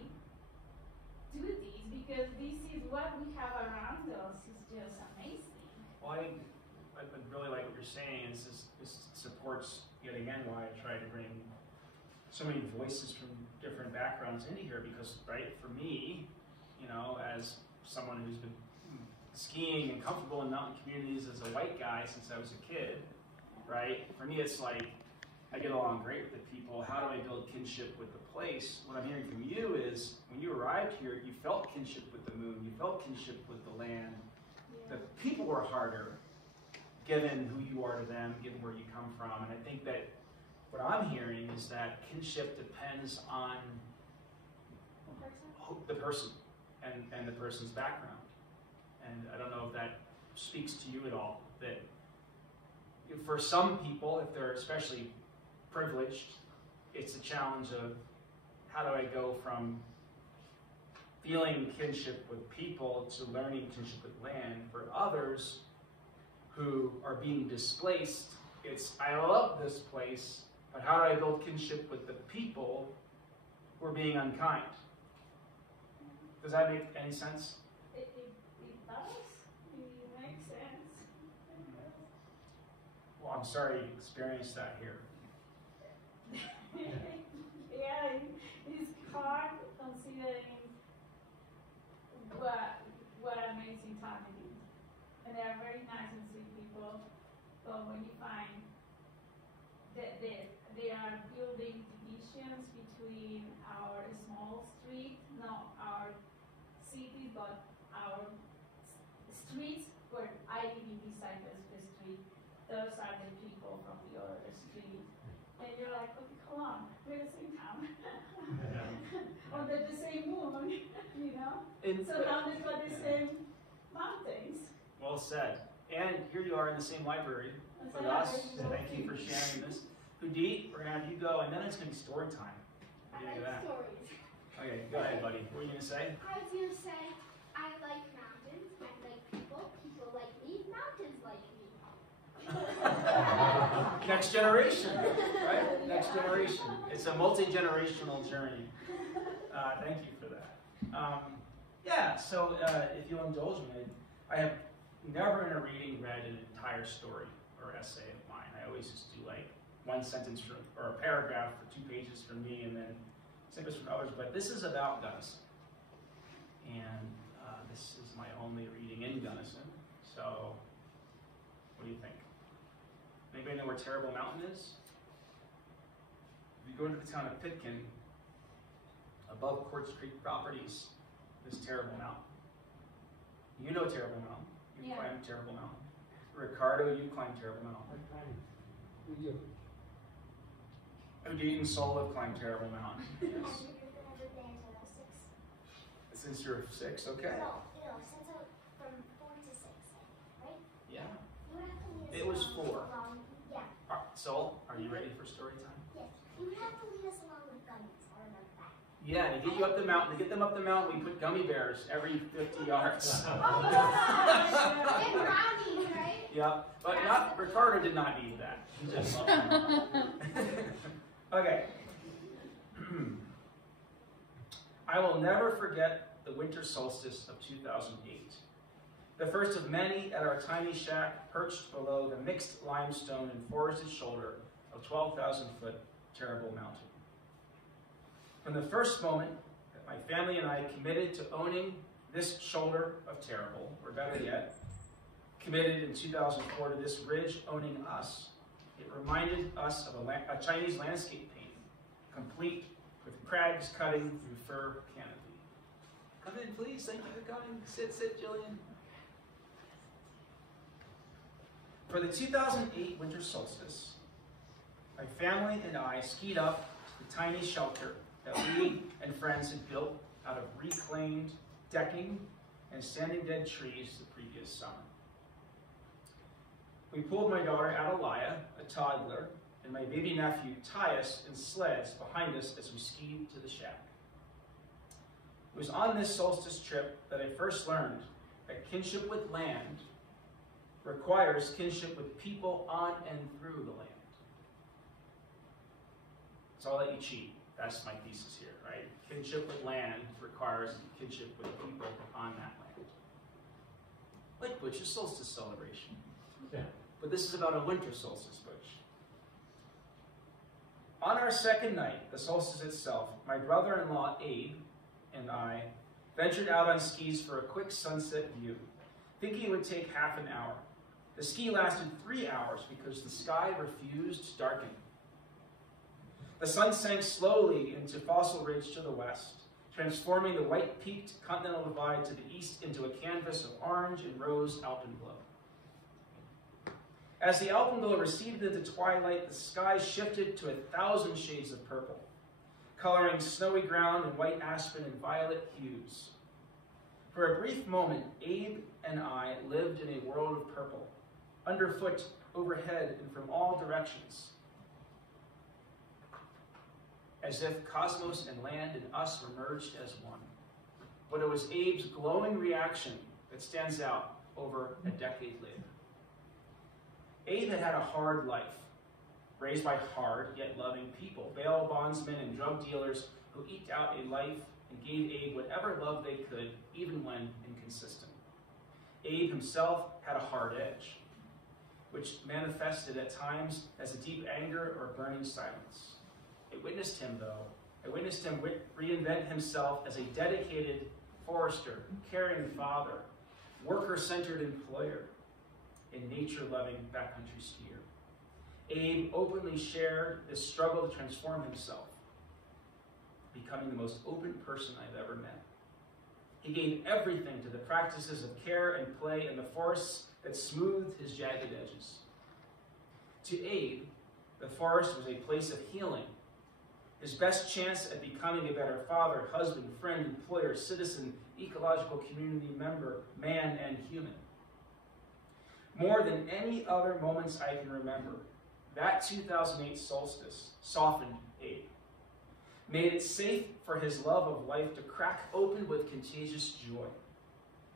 do this? Because this is what we have around us. It's just amazing. Well, I really like what you're saying. This supports, yet again, why I try to bring so many voices from different backgrounds into here, because, right, for me, you know, as someone who's been skiing and comfortable in mountain communities as a white guy since I was a kid, right, for me it's like, I get along great with the people. How do I build kinship with the place? What I'm hearing from you is, when you arrived here, you felt kinship with the moon, you felt kinship with the land. Yeah. The people were harder, given who you are to them, given where you come from. And I think that what I'm hearing is that kinship depends on the person and the person's background. And I don't know if that speaks to you at all, that for some people, if they're especially privileged, it's a challenge of how do I go from feeling kinship with people to learning kinship with land. For others who are being displaced, it's I love this place, but how do I build kinship with the people who are being unkind? Does that make any sense? It does. It makes sense. Well, I'm sorry you experienced that here. Yeah, it's hard considering what amazing time it is. And they are very nice and sweet people, but when you find that they are building divisions between our small street, not our city, but our streets where I live in beside the street, those are the people from the other street. And you're like, okay, come on, we're the same town. Or they're the same moon, you know? So now they've got the same mountains. Well said. And here you are in the same library with us. So thank you for sharing this. Udit, we're going to have you go, and then it's going to be story time. What do you think of that? Stories. Okay, go ahead, buddy. What are you going to say? I was going to say, I like mountains, I like people, people like me, mountains like me. Next generation, right? Next generation. It's a multi-generational journey. Thank you for that. Yeah, so if you'll indulge me, I have never in a reading read an entire story or essay of mine. I always just do like one sentence or a paragraph for 2 pages from me and then snippets from others. But this is about Gunnison. And this is my only reading in Gunnison. So what do you think? Anybody know where Terrible Mountain is? If you go to the town of Pitkin, above Quartz Creek Properties, is Terrible Mountain. You know Terrible Mountain. You climbed Terrible Mountain. Ricardo, you climbed Terrible Mountain. Udit and Sol have climbed Terrible Mountain. Yes. Since you're 6, okay. Since I'm from 4 to 6, right? Yeah. You would have to lead us It was along 4. Yeah. Sol, are you ready for story time? Yes. You would have to lead us along with gummies. I remember that. Yeah, to get you up the mountain, to get them up the mountain, we put gummy bears every 50 yards. And brownies, right? Yeah, but not Ricardo did not need that. He just loved them. Okay. I will never forget the winter solstice of 2008. The first of many at our tiny shack perched below the mixed limestone and forested shoulder of 12,000-foot Terrible Mountain. From the first moment that my family and I committed to owning this shoulder of Terrible, or better yet, committed in 2004 to this ridge owning us, it reminded us of a Chinese landscape painting, complete with crags cutting through fir canopy. Come in, please. Thank you for coming. Sit, Jillian. For the 2008 winter solstice, my family and I skied up to the tiny shelter that we and friends had built out of reclaimed decking and standing dead trees the previous summer. We pulled my daughter Adelia, a toddler, and my baby nephew Tyus in sleds behind us as we skied to the shack. It was on this solstice trip that I first learned that kinship with land requires kinship with people on and through the land. So I'll let you cheat. That's my thesis here, right? Kinship with land requires kinship with people on that land. Like Butch's solstice celebration. Yeah. But this is about a winter solstice, Butch. On our second night, the solstice itself, my brother-in-law Abe and I ventured out on skis for a quick sunset view, thinking it would take half an hour. The ski lasted 3 hours because the sky refused to darken. The sun sank slowly into Fossil Ridge to the west, transforming the white-peaked Continental Divide to the east into a canvas of orange and rose alpenglow. As the alpenglow receded into twilight, the sky shifted to 1,000 shades of purple, coloring snowy ground in white aspen and violet hues. For a brief moment, Abe and I lived in a world of purple, underfoot, overhead, and from all directions, as if cosmos and land and us were merged as one. But it was Abe's glowing reaction that stands out over a decade later. Abe had had a hard life, raised by hard yet loving people, bail bondsmen and drug dealers who eked out a life and gave Abe whatever love they could, even when inconsistent. Abe himself had a hard edge, which manifested at times as a deep anger or burning silence. I witnessed him reinvent himself as a dedicated forester, caring father, worker-centered employer, and nature-loving backcountry skier. Abe openly shared this struggle to transform himself, becoming the most open person I've ever met. He gave everything to the practices of care and play in the forests that smoothed his jagged edges. To Abe, the forest was a place of healing, his best chance at becoming a better father, husband, friend, employer, citizen, ecological community member, man, and human. More than any other moments I can remember, that 2008 solstice softened Abe, made it safe for his love of life to crack open with contagious joy.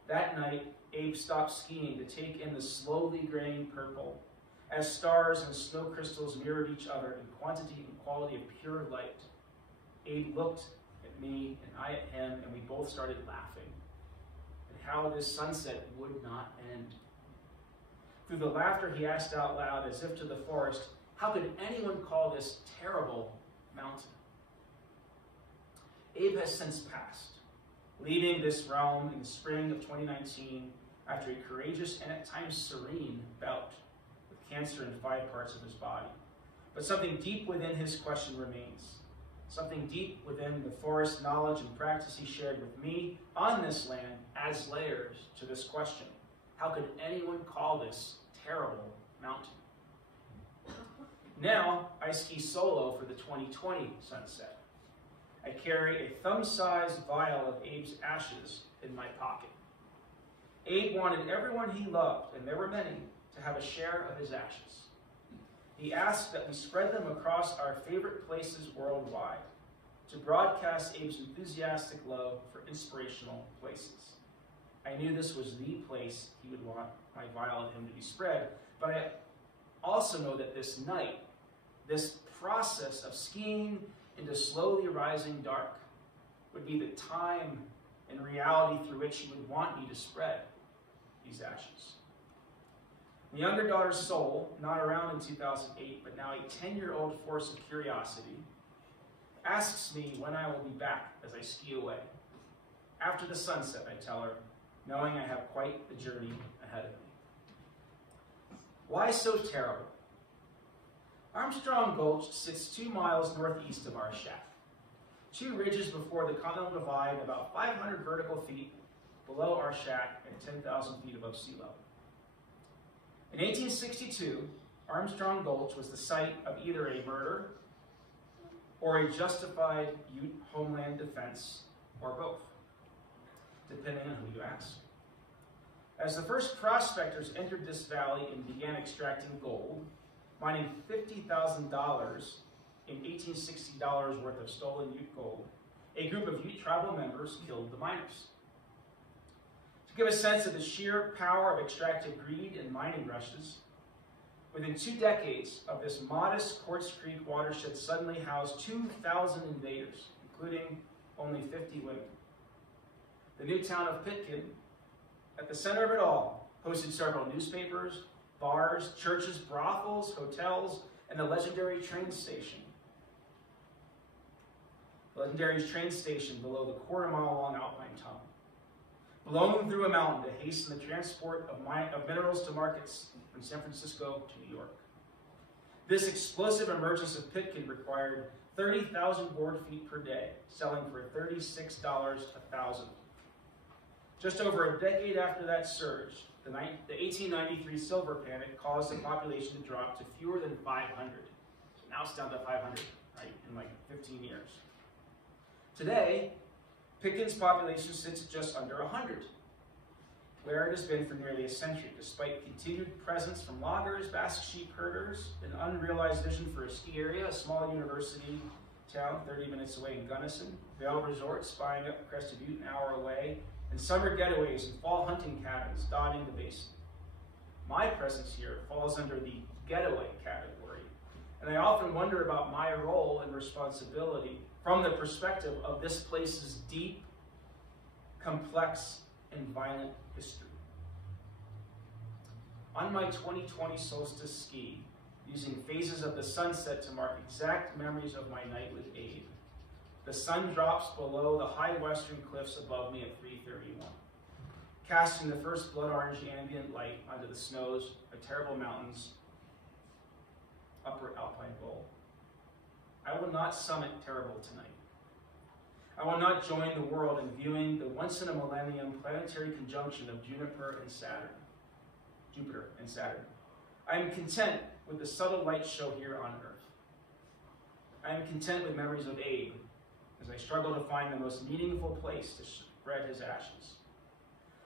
That night, Abe stopped skiing to take in the slowly graying purple, as stars and snow crystals mirrored each other in quantity and quality of pure light. Abe looked at me and I at him, and we both started laughing at how this sunset would not end. Through the laughter, he asked out loud, as if to the forest, how could anyone call this terrible mountain? Abe has since passed, leaving this realm in the spring of 2019 after a courageous and at times serene bout with cancer in 5 parts of his body. But something deep within his question remains. Something deep within the forest knowledge and practice he shared with me on this land adds layers to this question. How could anyone call this terrible mountain? Now, I ski solo for the 2020 sunset. I carry a thumb-sized vial of Abe's ashes in my pocket. Abe wanted everyone he loved, and there were many, to have a share of his ashes. He asked that we spread them across our favorite places worldwide, to broadcast Abe's enthusiastic love for inspirational places. I knew this was the place he would want my vial of him to be spread, but I also know that this night, this process of skiing into slowly rising dark, would be the time and reality through which he would want me to spread these ashes. The younger daughter's soul, not around in 2008, but now a 10-year-old force of curiosity, asks me when I will be back as I ski away. After the sunset, I tell her, knowing I have quite the journey ahead of me. Why so terrible? Armstrong Gulch sits 2 miles northeast of our shack. 2 ridges before the Continental Divide, about 500 vertical feet below our shack and 10,000 feet above sea level. In 1862, Armstrong Gulch was the site of either a murder or a justified Ute homeland defense, or both, depending on who you ask. As the first prospectors entered this valley and began extracting gold, mining $50,000 in 1860 worth of stolen Ute gold, a group of Ute tribal members killed the miners. To To give a sense of the sheer power of extractive greed and mining rushes, within 2 decades of this modest Quartz Creek watershed suddenly housed 2,000 invaders, including only 50 women. The new town of Pitkin, at the center of it all, hosted several newspapers, bars, churches, brothels, hotels, and the legendary train station. The legendary train station below the quarter-mile-long Alpine Tunnel, blown through a mountain to hasten the transport of minerals to markets from San Francisco to New York. This explosive emergence of Pitkin required 30,000 board feet per day, selling for $36 a thousand. Just over a decade after that surge, the 1893 silver panic caused the population to drop to fewer than 500. So now it's down to 500, right, in like 15 years. Today, Pitkin's population sits at just under 100, where it has been for nearly a century, despite continued presence from loggers, Basque sheep herders, an unrealized vision for a ski area, a small university town 30 minutes away in Gunnison, Vail Resort spying up Crested Butte an hour away, and summer getaways and fall hunting cabins dotting the basin. My presence here falls under the getaway category, and I often wonder about my role and responsibility from the perspective of this place's deep, complex, and violent history. On my 2020 solstice ski, using phases of the sunset to mark exact memories of my night with Abe, the sun drops below the high western cliffs above me at 3:31, casting the first blood orange ambient light onto the snows of Terrible Mountain's upper alpine bowl. I will not summit Terrible tonight. I will not join the world in viewing the once-in-a-millennium planetary conjunction of Jupiter and Saturn. I am content with the subtle light show here on Earth. I am content with memories of Abe as I struggle to find the most meaningful place to spread his ashes.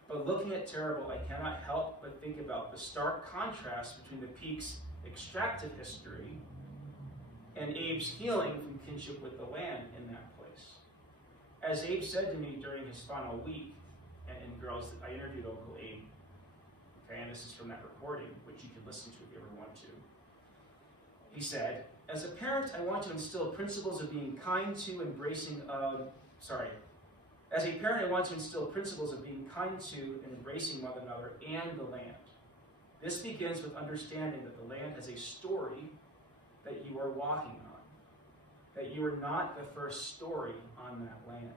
But looking at Terrible, I cannot help but think about the stark contrast between the peak's extractive history and Abe's healing from kinship with the land in that place. As Abe said to me during his final week, and girls, I interviewed Uncle Abe, okay, and this is from that recording, which you can listen to if you ever want to. He said, as a parent, I want to instill principles of being kind to, as a parent, I want to instill principles of being kind to and embracing one another and the land. This begins with understanding that the land has a story that you are walking on, that you are not the first story on that land.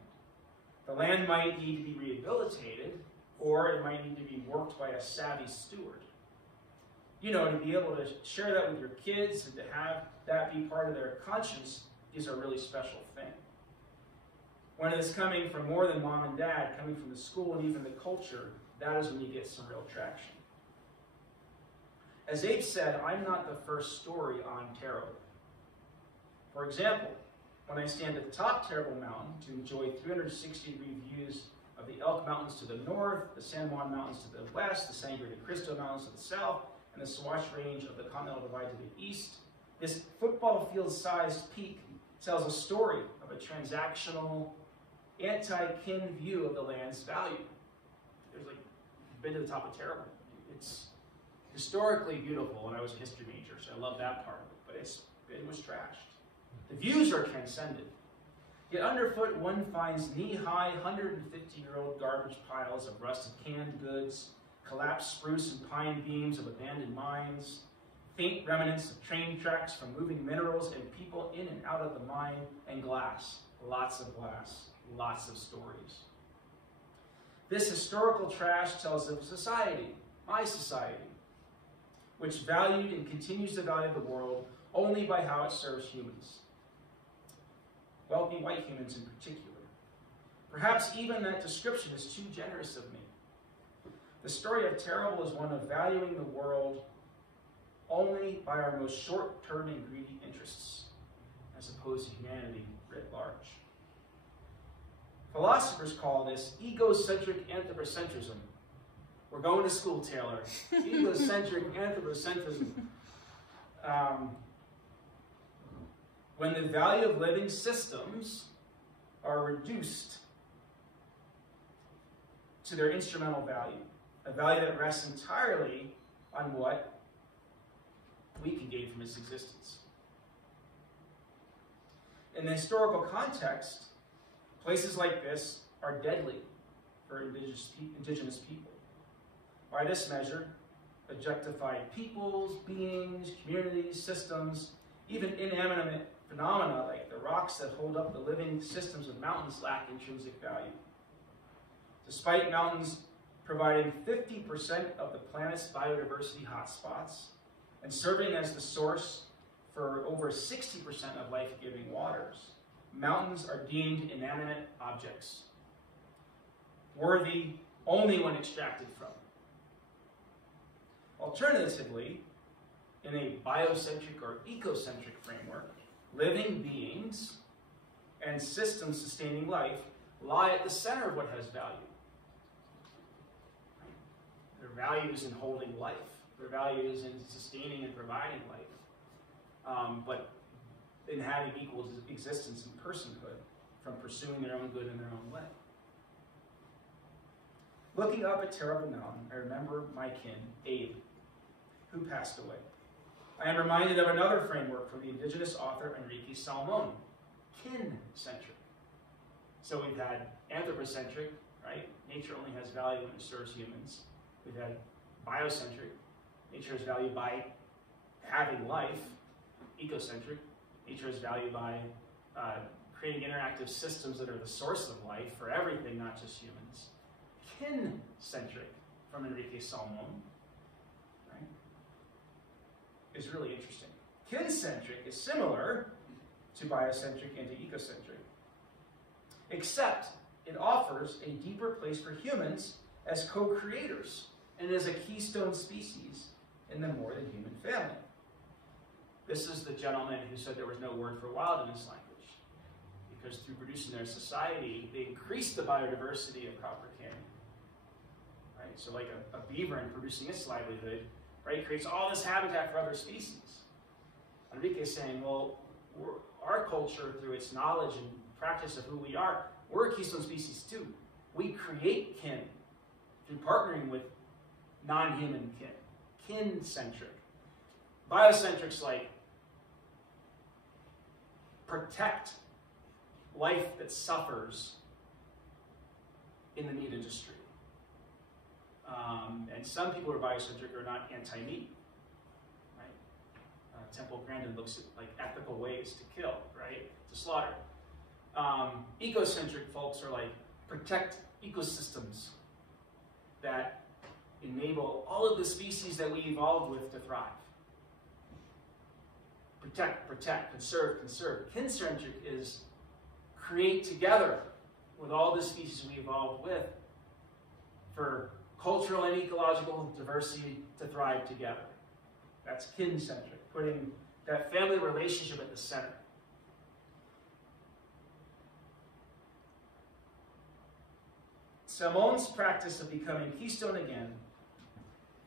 The land might need to be rehabilitated, or it might need to be worked by a savvy steward. You know, to be able to share that with your kids and to have that be part of their conscience is a really special thing. When it is coming from more than mom and dad, coming from the school and even the culture, that is when you get some real traction. As Abe said, I'm not the first story on Terrible. For example, when I stand at the top Terrible Mountain to enjoy 360-degree views of the Elk Mountains to the north, the San Juan Mountains to the west, the Sangre de Cristo Mountains to the south, and the Swatch Range of the Continental Divide to the east, this football field-sized peak tells a story of a transactional, anti-kin view of the land's value. There's like, you've been to the top of Terrible. It's historically beautiful, and I was a history major, so I love that part of it, but it was trashed. The views are transcendent. Yet underfoot one finds knee-high, 150-year-old garbage piles of rusted canned goods, collapsed spruce and pine beams of abandoned mines, faint remnants of train tracks from moving minerals and people in and out of the mine, and glass, lots of stories. This historical trash tells of society, my society, which valued and continues to value the world only by how it serves humans. Wealthy white humans in particular. Perhaps even that description is too generous of me. The story of Terrible is one of valuing the world only by our most short-term and greedy interests, as opposed to humanity writ large. Philosophers call this egocentric anthropocentrism. We're going to school, Taylor. Egocentric anthropocentrism. When the value of living systems are reduced to their instrumental value, a value that rests entirely on what we can gain from its existence. In the historical context, places like this are deadly for indigenous people. By this measure, objectified peoples, beings, communities, systems, even inanimate phenomena like the rocks that hold up the living systems of mountains lack intrinsic value. Despite mountains providing 50% of the planet's biodiversity hotspots and serving as the source for over 60% of life-giving waters, mountains are deemed inanimate objects, worthy only when extracted from. Alternatively, in a biocentric or ecocentric framework, living beings and systems sustaining life lie at the center of what has value. Their value is in holding life. Their value is in sustaining and providing life. But in having equal existence and personhood from pursuing their own good in their own way. Looking up at Terrible Mountain, I remember my kin, Abe, who passed away. I am reminded of another framework from the indigenous author Enrique Salmon, kin-centric. So we've had anthropocentric, right? Nature only has value when it serves humans. We've had biocentric, nature has value by having life. Ecocentric, nature has value by creating interactive systems that are the source of life for everything, not just humans. Kin-centric, from Enrique Salmon, right, is really interesting. Kin-centric is similar to biocentric and to ecocentric, except it offers a deeper place for humans as co-creators and as a keystone species in the more than human family. This is the gentleman who said there was no word for wild in his language, because through producing their society, they increased the biodiversity of Copper Canyon. Right? So like a beaver in producing its livelihood, right, creates all this habitat for other species. Enrique is saying, well, our culture, through its knowledge and practice of who we are, we're a keystone species too. We create kin through partnering with non-human kin, kin-centric. Biocentrics like protect life that suffers in the meat industry. And some people who are biocentric are not anti-meat. Right? Temple Grandin looks at like ethical ways to kill, right? To slaughter. Ecocentric folks are like protect ecosystems that enable all of the species that we evolved with to thrive. Protect, protect, conserve, conserve. Kin-centric is create together with all the species we evolved with for cultural and ecological diversity to thrive together. That's kin-centric, putting that family relationship at the center. Salmon's practice of becoming keystone again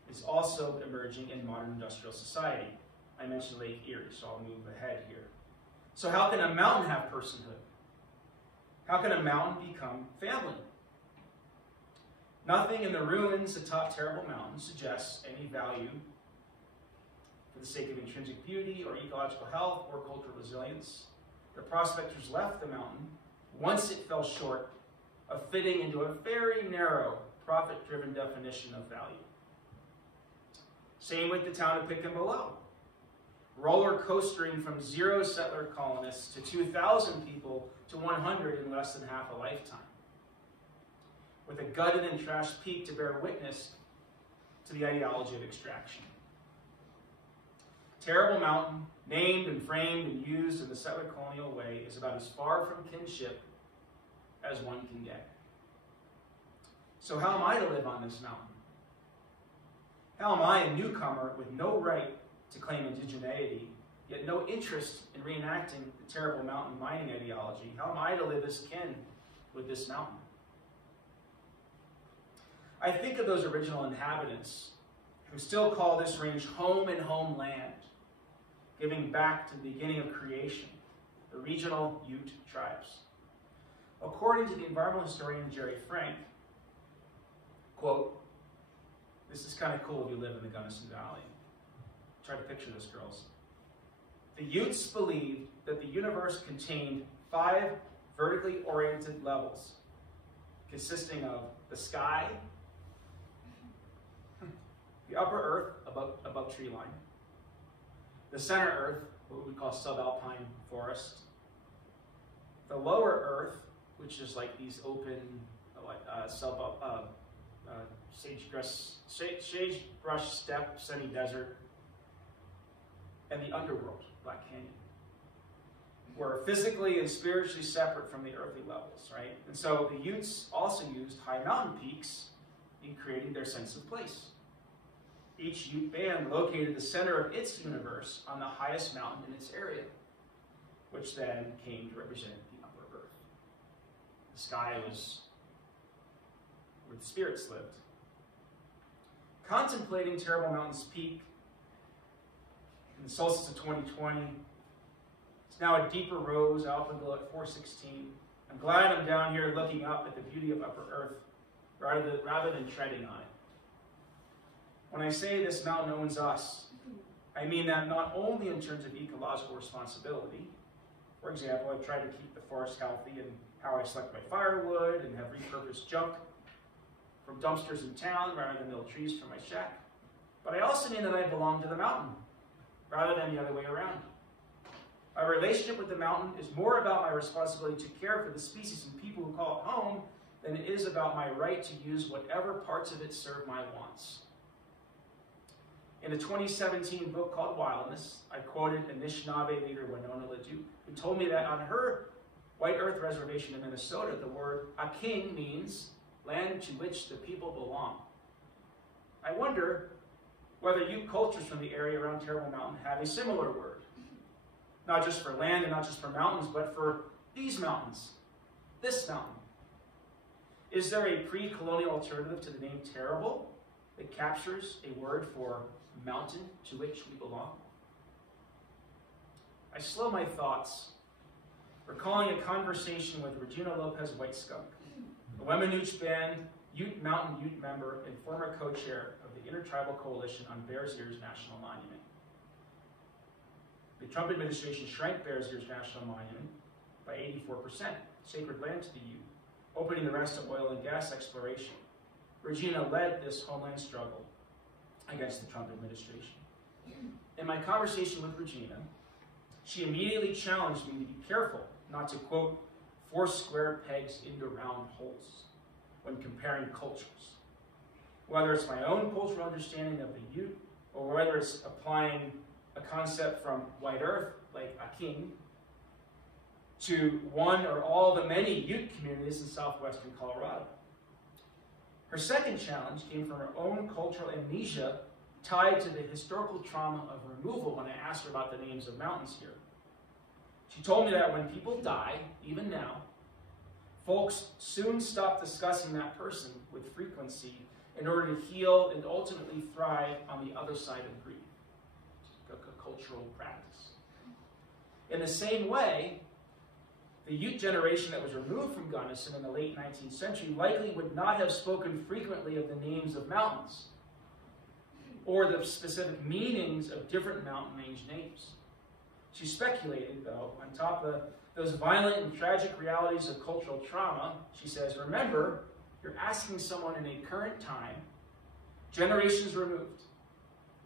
is also emerging in modern industrial society. I mentioned Lake Erie, so I'll move ahead here. So how can a mountain have personhood? How can a mountain become family? Nothing in the ruins atop Terrible Mountain suggests any value for the sake of intrinsic beauty or ecological health or cultural resilience. The prospectors left the mountain once it fell short of fitting into a very narrow, profit-driven definition of value. Same with the town of Pick and Below. Roller coastering from 0 settler colonists to 2,000 people to 100 in less than half a lifetime, with a gutted and trashed peak to bear witness to the ideology of extraction. Terrible Mountain, named and framed and used in the settler colonial way, is about as far from kinship as one can get. So how am I to live on this mountain? How am I, a newcomer with no right to claim indigeneity, yet no interest in reenacting the Terrible Mountain mining ideology? How am I to live as kin with this mountain? I think of those original inhabitants who still call this range home and homeland, giving back to the beginning of creation, the regional Ute tribes. According to the environmental historian Jerry Frank, Quote, this is kind of cool if you live in the Gunnison Valley. Try to picture this, girls. The Utes believed that the universe contained 5 vertically oriented levels, consisting of the sky, the upper earth above tree line, the center earth, what we call subalpine forest, the lower earth, which is like these open sagebrush steppe, semi-desert, and the underworld, Black Canyon, were physically and spiritually separate from the earthly levels, right? And so the Utes also used high mountain peaks in creating their sense of place. Each Ute band located the center of its universe on the highest mountain in its area, which then came to represent the upper earth. The sky was where the spirits lived. Contemplating Terrible Mountain's peak in the solstice of 2020, it's now a deeper rose alpenglow at 416. I'm glad I'm down here looking up at the beauty of upper earth rather than treading on it. When I say this mountain owns us, I mean that not only in terms of ecological responsibility. For example, I've tried to keep the forest healthy in how I select my firewood and have repurposed junk from dumpsters in town rather than mill trees for my shack. But I also mean that I belong to the mountain rather than the other way around. My relationship with the mountain is more about my responsibility to care for the species and people who call it home than it is about my right to use whatever parts of it serve my wants. In a 2017 book called Wildness, I quoted Anishinaabe leader Winona LaDuke, who told me that on her White Earth reservation in Minnesota, the word aking means land to which the people belong. I wonder whether Ute cultures from the area around Terrible Mountain have a similar word. Not just for land and not just for mountains, but for these mountains, this mountain. Is there a pre-colonial alternative to the name Terrible that captures a word for mountain to which we belong? I slow my thoughts, recalling a conversation with Regina Lopez White Skunk, a Weminuche Band Ute Mountain Ute member and former co-chair of the Intertribal Coalition on Bears Ears National Monument. The Trump administration shrank Bears Ears National Monument by 84%, sacred land to the Ute, opening the rest to oil and gas exploration. Regina led this homeland struggle against the Trump administration. In my conversation with Regina, she immediately challenged me to be careful not to, quote, force square pegs into round holes when comparing cultures. Whether it's my own cultural understanding of the Ute, or whether it's applying a concept from White Earth, like aking, to one or all the many Ute communities in southwestern Colorado. Her second challenge came from her own cultural amnesia tied to the historical trauma of removal when I asked her about the names of mountains here. She told me that when people die, even now, folks soon stop discussing that person with frequency in order to heal and ultimately thrive on the other side of grief. A cultural practice. In the same way, the Ute generation that was removed from Gunnison in the late 19th century likely would not have spoken frequently of the names of mountains or the specific meanings of different mountain range names. She speculated, though, on top of those violent and tragic realities of cultural trauma, she says, remember, you're asking someone in a current time, generations removed.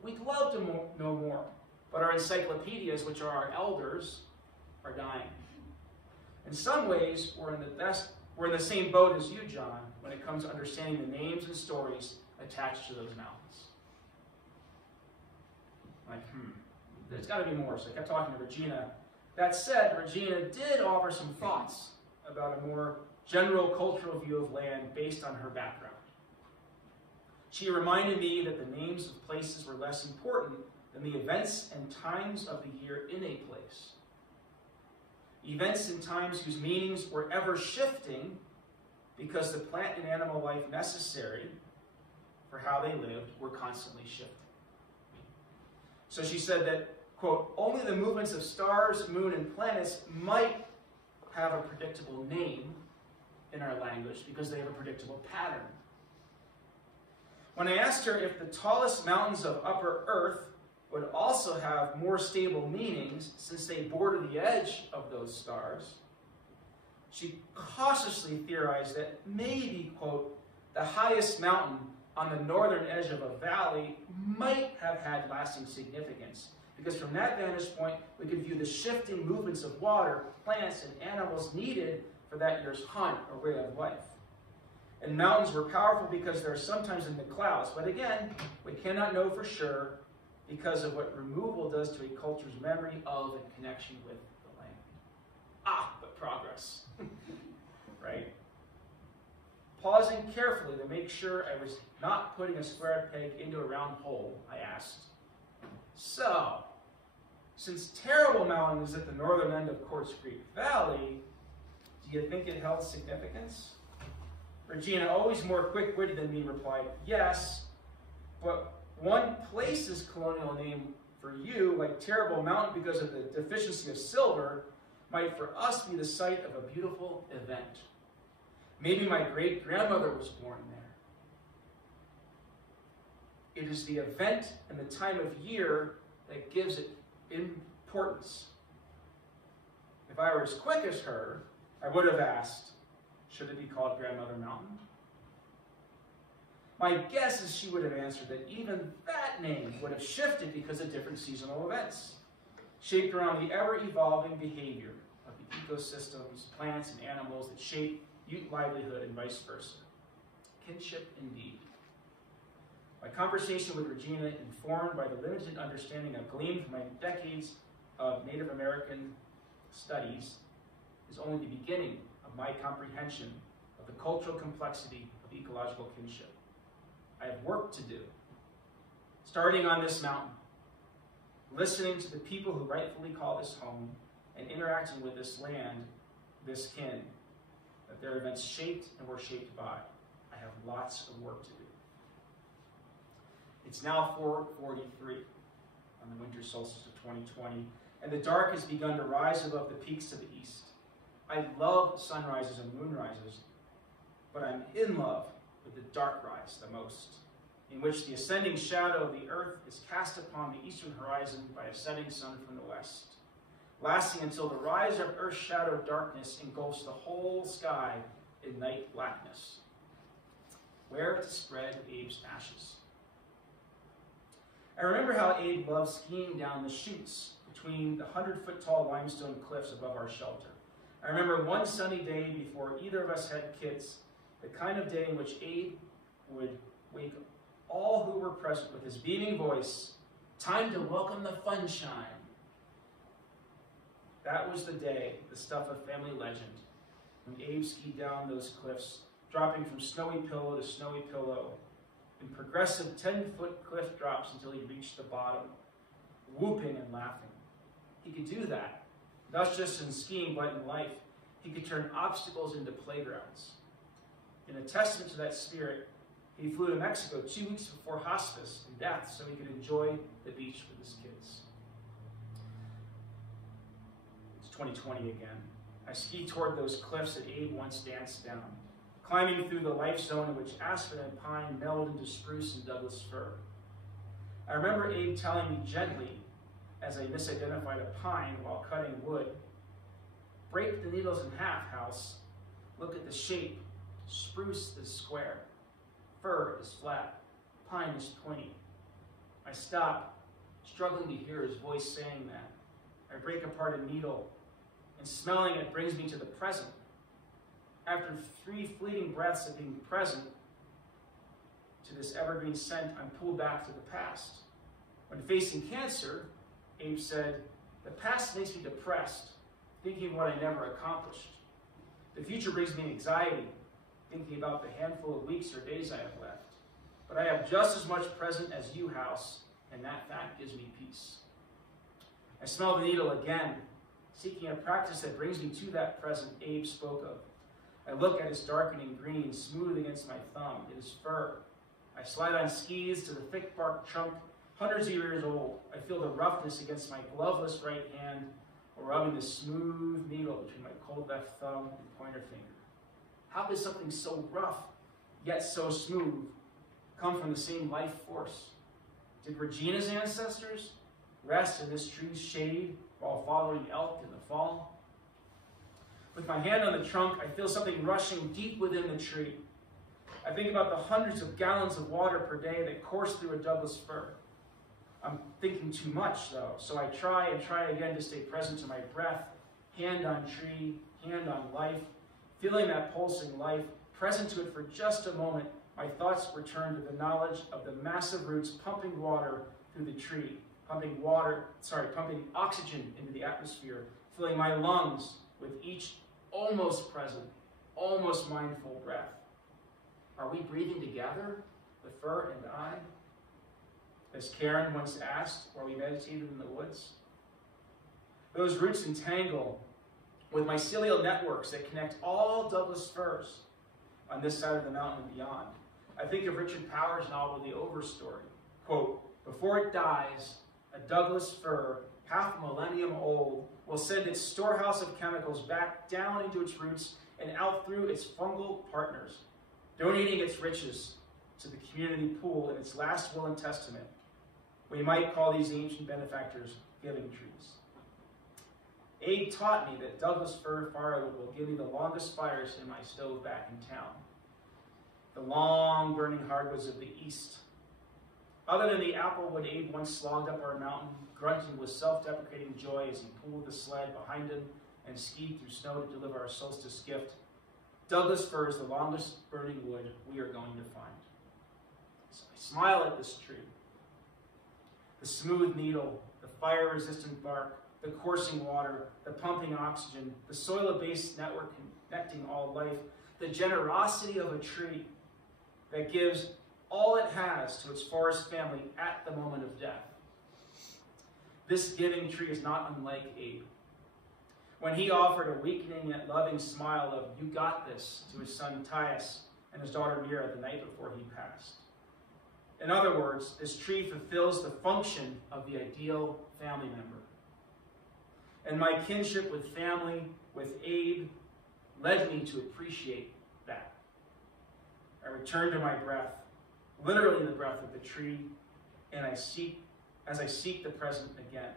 We'd love to know more, but our encyclopedias, which are our elders, are dying. In some ways, we're in the same boat as you, John, when it comes to understanding the names and stories attached to those mountains. Like, there's got to be more. So I kept talking to Regina. That said, Regina did offer some thoughts about a more general cultural view of land based on her background. She reminded me that the names of places were less important than the events and times of the year in a place. Events and times whose meanings were ever shifting because the plant and animal life necessary for how they lived were constantly shifting. So she said that, quote, only the movements of stars, moon, and planets might have a predictable name in our language because they have a predictable pattern. When I asked her if the tallest mountains of Upper Earth would also have more stable meanings since they border the edge of those stars, she cautiously theorized that maybe, quote, the highest mountain on the northern edge of a valley might have had lasting significance, because from that vantage point, we could view the shifting movements of water, plants, and animals needed for that year's hunt or way of life. And mountains were powerful because they're sometimes in the clouds, but again, we cannot know for sure because of what removal does to a culture's memory of and connection with the land. Ah, but progress, right? Pausing carefully to make sure I was not putting a square peg into a round hole, I asked, so, since Terrible Mountain is at the northern end of Quartz Creek Valley, do you think it held significance? Regina, always more quick-witted than me, replied, yes, but one place's colonial name for you, like Terrible Mountain because of the deficiency of silver, might for us be the site of a beautiful event. Maybe my great-grandmother was born there. It is the event and the time of year that gives it importance. If I were as quick as her, I would have asked, should it be called Grandmother Mountain? My guess is she would have answered that even that name would have shifted because of different seasonal events, shaped around the ever-evolving behavior of the ecosystems, plants, and animals that shape Ute livelihood and vice versa. Kinship indeed. My conversation with Regina, informed by the limited understanding I've gleaned from my decades of Native American studies, is only the beginning of my comprehension of the cultural complexity of ecological kinship. I have work to do, starting on this mountain, listening to the people who rightfully call this home, and interacting with this land, this kin, that their events shaped and were shaped by. I have lots of work to do. It's now 4:43 on the winter solstice of 2020, and the dark has begun to rise above the peaks to the east. I love sunrises and moonrises, but I'm in love with the dark rise the most, in which the ascending shadow of the earth is cast upon the eastern horizon by a setting sun from the west, lasting until the rise of earth's shadow darkness engulfs the whole sky in night blackness. Where to spread Abe's ashes? I remember how Abe loved skiing down the chutes between the 100-foot-tall limestone cliffs above our shelter. I remember one sunny day before either of us had kids, the kind of day in which Abe would wake all who were present with his beaming voice, "Time to welcome the funshine." That was the day, the stuff of family legend, when Abe skied down those cliffs, dropping from snowy pillow to snowy pillow, in progressive 10-foot cliff drops until he reached the bottom, whooping and laughing. He could do that, not just in skiing, but in life. He could turn obstacles into playgrounds. In a testament to that spirit, he flew to Mexico 2 weeks before hospice and death so he could enjoy the beach with his kids. It's 2020 again. I ski toward those cliffs that Abe once danced down, climbing through the life zone in which aspen and pine meld into spruce and Douglas fir. I remember Abe telling me gently, as I misidentified a pine while cutting wood, "Break the needles in half, House. Look at the shape. Spruce is square. Fir is flat. Pine is pointy." I stop, struggling to hear his voice saying that. I break apart a needle, and smelling it brings me to the present. After 3 fleeting breaths of being present to this evergreen scent, I'm pulled back to the past. When facing cancer, Abe said, "The past makes me depressed, thinking of what I never accomplished. The future brings me anxiety, thinking about the handful of weeks or days I have left. But I have just as much present as you, House, and that fact gives me peace." I smell the needle again, seeking a practice that brings me to that present Abe spoke of. I look at his darkening green, smooth against my thumb. It is fir. I slide on skis to the thick bark trunk, hundreds of years old. I feel the roughness against my gloveless right hand, or rubbing the smooth needle between my cold left thumb and pointer finger. How could something so rough, yet so smooth, come from the same life force. Did Regina's ancestors rest in this tree's shade while following elk in the fall? With my hand on the trunk, I feel something rushing deep within the tree. I think about the hundreds of gallons of water per day that course through a Douglas fir. I'm thinking too much, though, so I try and try again to stay present to my breath, hand on tree, hand on life, feeling that pulsing life, present to it for just a moment. My thoughts return to the knowledge of the massive roots pumping water through the tree, pumping oxygen into the atmosphere, filling my lungs with each almost present, almost mindful breath. Are we breathing together, the fir and I? As Karen once asked while we meditated in the woods. Those roots entangle with mycelial networks that connect all Douglas firs on this side of the mountain and beyond. I think of Richard Powers' novel, The Overstory. Quote, before it dies, a Douglas fir, half a millennium old, will send its storehouse of chemicals back down into its roots and out through its fungal partners, donating its riches to the community pool in its last will and testament. We might call these ancient benefactors giving trees. Abe taught me that Douglas fir firewood will give me the longest fires in my stove back in town. The long burning hardwoods of the east. Other than the applewood Abe once slogged up our mountain, grunting with self-deprecating joy as he pulled the sled behind him and skied through snow to deliver our solstice gift, Douglas fir is the longest burning wood we are going to find. So I smile at this tree. The smooth needle, the fire-resistant bark, the coursing water, the pumping oxygen, the soil-based network connecting all life, the generosity of a tree that gives all it has to its forest family at the moment of death. This giving tree is not unlike Abe. When he offered a weakening yet loving smile of, "You got this," to his son Tyus and his daughter Mira the night before he passed. In other words, this tree fulfills the function of the ideal family member. And my kinship with family, with Abe, led me to appreciate that. I return to my breath, literally the breath of the tree, and as I seek the present again,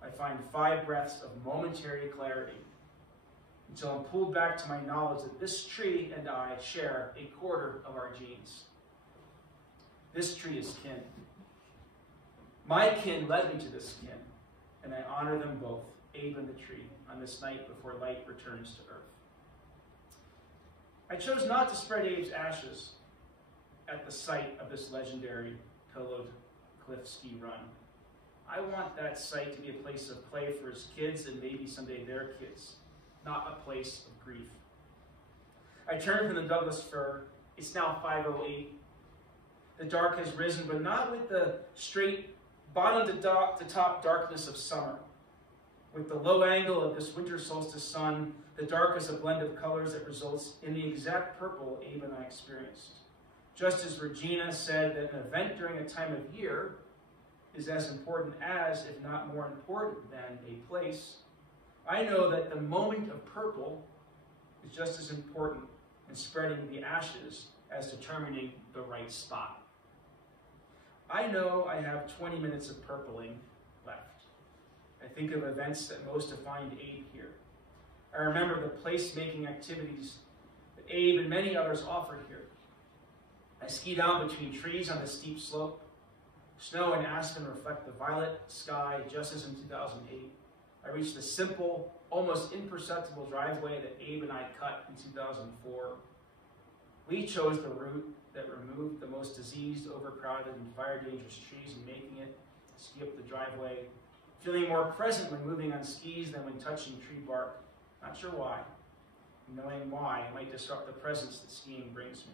I find 5 breaths of momentary clarity until I'm pulled back to my knowledge that this tree and I share a quarter of our genes. This tree is kin. My kin led me to this kin, and I honor them both, Abe and the tree, on this night before light returns to earth. I chose not to spread Abe's ashes at the site of this legendary pillowed cliff ski run. I want that site to be a place of play for his kids and maybe someday their kids, not a place of grief. I turn from the Douglas fir. It's now 5:08. The dark has risen, but not with the straight bottom to top darkness of summer. With the low angle of this winter solstice sun, the dark is a blend of colors that results in the exact purple Abe and I experienced. Just as Regina said that an event during a time of year is as important as, if not more important than, a place, I know that the moment of purple is just as important in spreading the ashes as determining the right spot. I know I have 20 minutes of purpling left. I think of events that most defined Abe here. I remember the place-making activities that Abe and many others offered here. I ski down between trees on the steep slope. Snow and aspen reflect the violet sky just as in 2008. I reached the simple, almost imperceptible driveway that Abe and I cut in 2004. We chose the route that removed the most diseased, overcrowded, and fire-dangerous trees in making it ski up the driveway, feeling more present when moving on skis than when touching tree bark. Not sure why. Knowing why might disrupt the presence that skiing brings me.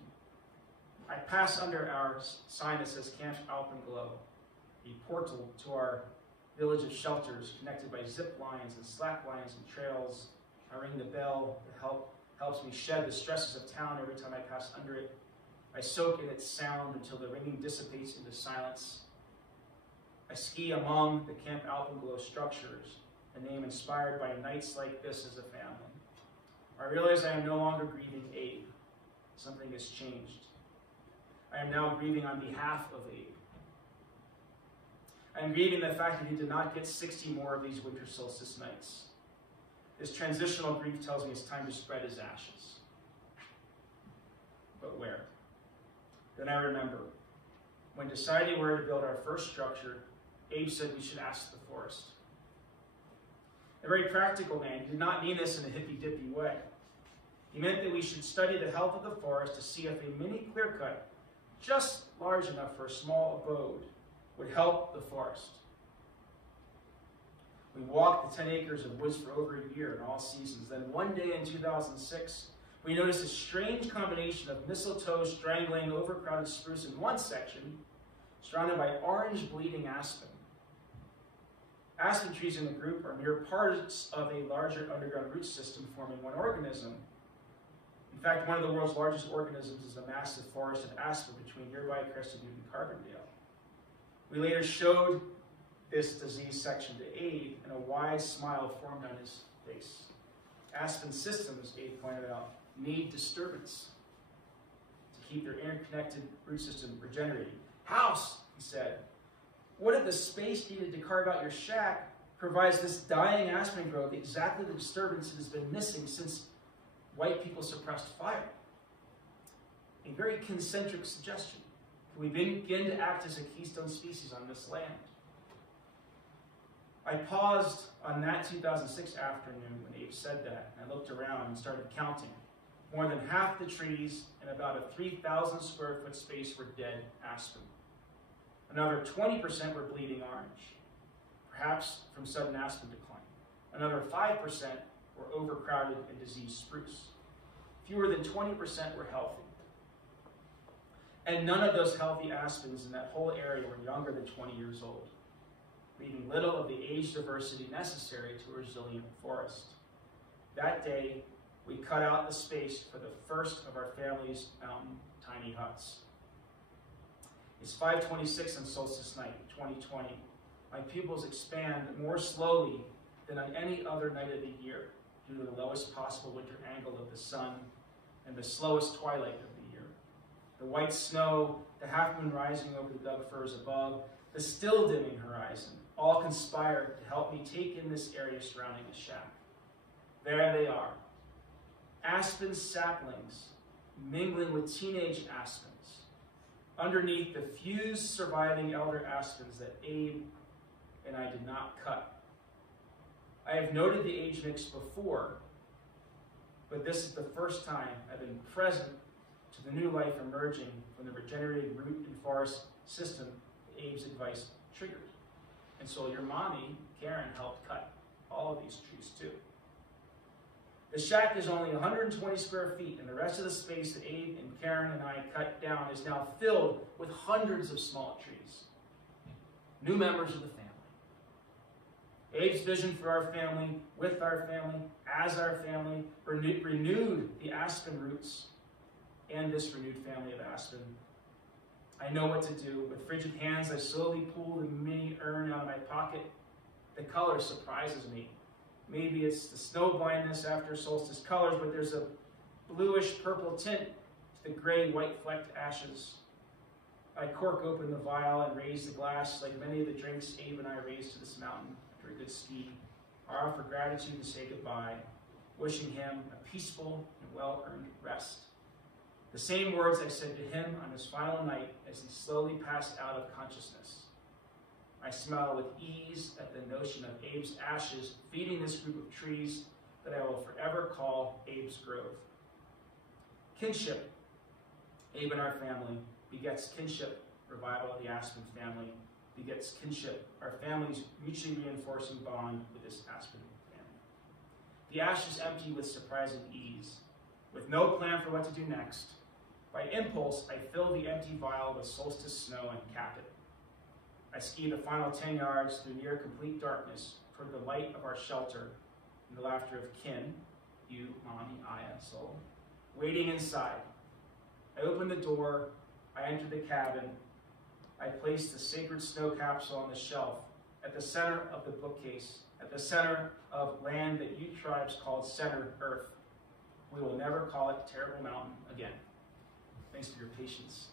I pass under our sign that says Camp Alpenglow, a portal to our village of shelters connected by zip lines and slack lines and trails. I ring the bell that helps me shed the stresses of town every time I pass under it. I soak in its sound until the ringing dissipates into silence. I ski among the Camp Alpenglow structures, a name inspired by nights like this as a family. I realize I am no longer grieving Abe. Something has changed. I am now grieving on behalf of Abe. I am grieving the fact that he did not get 60 more of these winter solstice nights. This transitional grief tells me it's time to spread his ashes. But where? Then I remember, when deciding where to build our first structure, Abe said we should ask the forest. A very practical man. He did not mean this in a hippy-dippy way. He meant that we should study the health of the forest to see if a mini clear-cut, just large enough for a small abode, would help the forest. We walked the 10 acres of woods for over a year in all seasons. Then one day in 2006, we noticed a strange combination of mistletoe strangling overcrowded spruce in one section, surrounded by orange bleeding aspen. Aspen trees in the group are mere parts of a larger underground root system forming one organism. In fact, one of the world's largest organisms is a massive forest of aspen between nearby Crested Butte and Carbondale. We later showed this diseased section to Abe, and a wide smile formed on his face. Aspen systems, Abe pointed out, need disturbance to keep their interconnected root system regenerating. House, he said, what if the space needed to carve out your shack provides this dying aspen growth exactly the disturbance that has been missing since white people suppressed fire? A very concentric suggestion. Can we begin to act as a keystone species on this land? I paused on that 2006 afternoon when Abe said that, and I looked around and started counting. More than half the trees in about a 3,000 square foot space were dead aspen. Another 20% were bleeding orange, perhaps from sudden aspen decline. Another 5% were overcrowded and diseased spruce. Fewer than 20% were healthy. And none of those healthy aspens in that whole area were younger than 20 years old, leaving little of the age diversity necessary to a resilient forest. That day, we cut out the space for the first of our family's mountain tiny huts. It's 5:26 on solstice night, 2020. My pupils expand more slowly than on any other night of the year due to the lowest possible winter angle of the sun and the slowest twilight of the year. The white snow, the half moon rising over the Doug firs above, the still dimming horizon, all conspired to help me take in this area surrounding the shack. There they are, aspen saplings mingling with teenage aspens, underneath the fused surviving elder aspens that Abe and I did not cut. I have noted the age mix before, but this is the first time I've been present to the new life emerging from the regenerated root and forest system that Abe's advice triggered. And so your mommy, Karen, helped cut all of these trees too. The shack is only 120 square feet, and the rest of the space that Abe and Karen and I cut down is now filled with hundreds of small trees. New members of the family. Abe's vision for our family, with our family, as our family, renewed the aspen roots and this renewed family of aspen. I know what to do. With frigid hands, I slowly pull the mini urn out of my pocket. The color surprises me. Maybe it's the snow blindness after solstice colors, but there's a bluish purple tint to the gray white flecked ashes. I cork open the vial and raise the glass like many of the drinks Abe and I raised to this mountain after a good ski. I offer gratitude and say goodbye, wishing him a peaceful and well-earned rest. The same words I said to him on his final night as he slowly passed out of consciousness. I smile with ease at the notion of Abe's ashes feeding this group of trees that I will forever call Abe's Grove. Kinship, Abe and our family, begets kinship, revival of the Aspen family, begets kinship, our family's mutually reinforcing bond with this Aspen family. The ashes empty with surprising ease, with no plan for what to do next. By impulse, I fill the empty vial with solstice snow and cap it. I ski the final 10 yards through near complete darkness toward the light of our shelter and the laughter of kin, you, Mommy, Aya, Sol, waiting inside. I open the door, I enter the cabin, I place the sacred snow capsule on the shelf at the center of the bookcase, at the center of land that you tribes called Center Earth. We will never call it Terrible Mountain again. Thanks for your patience.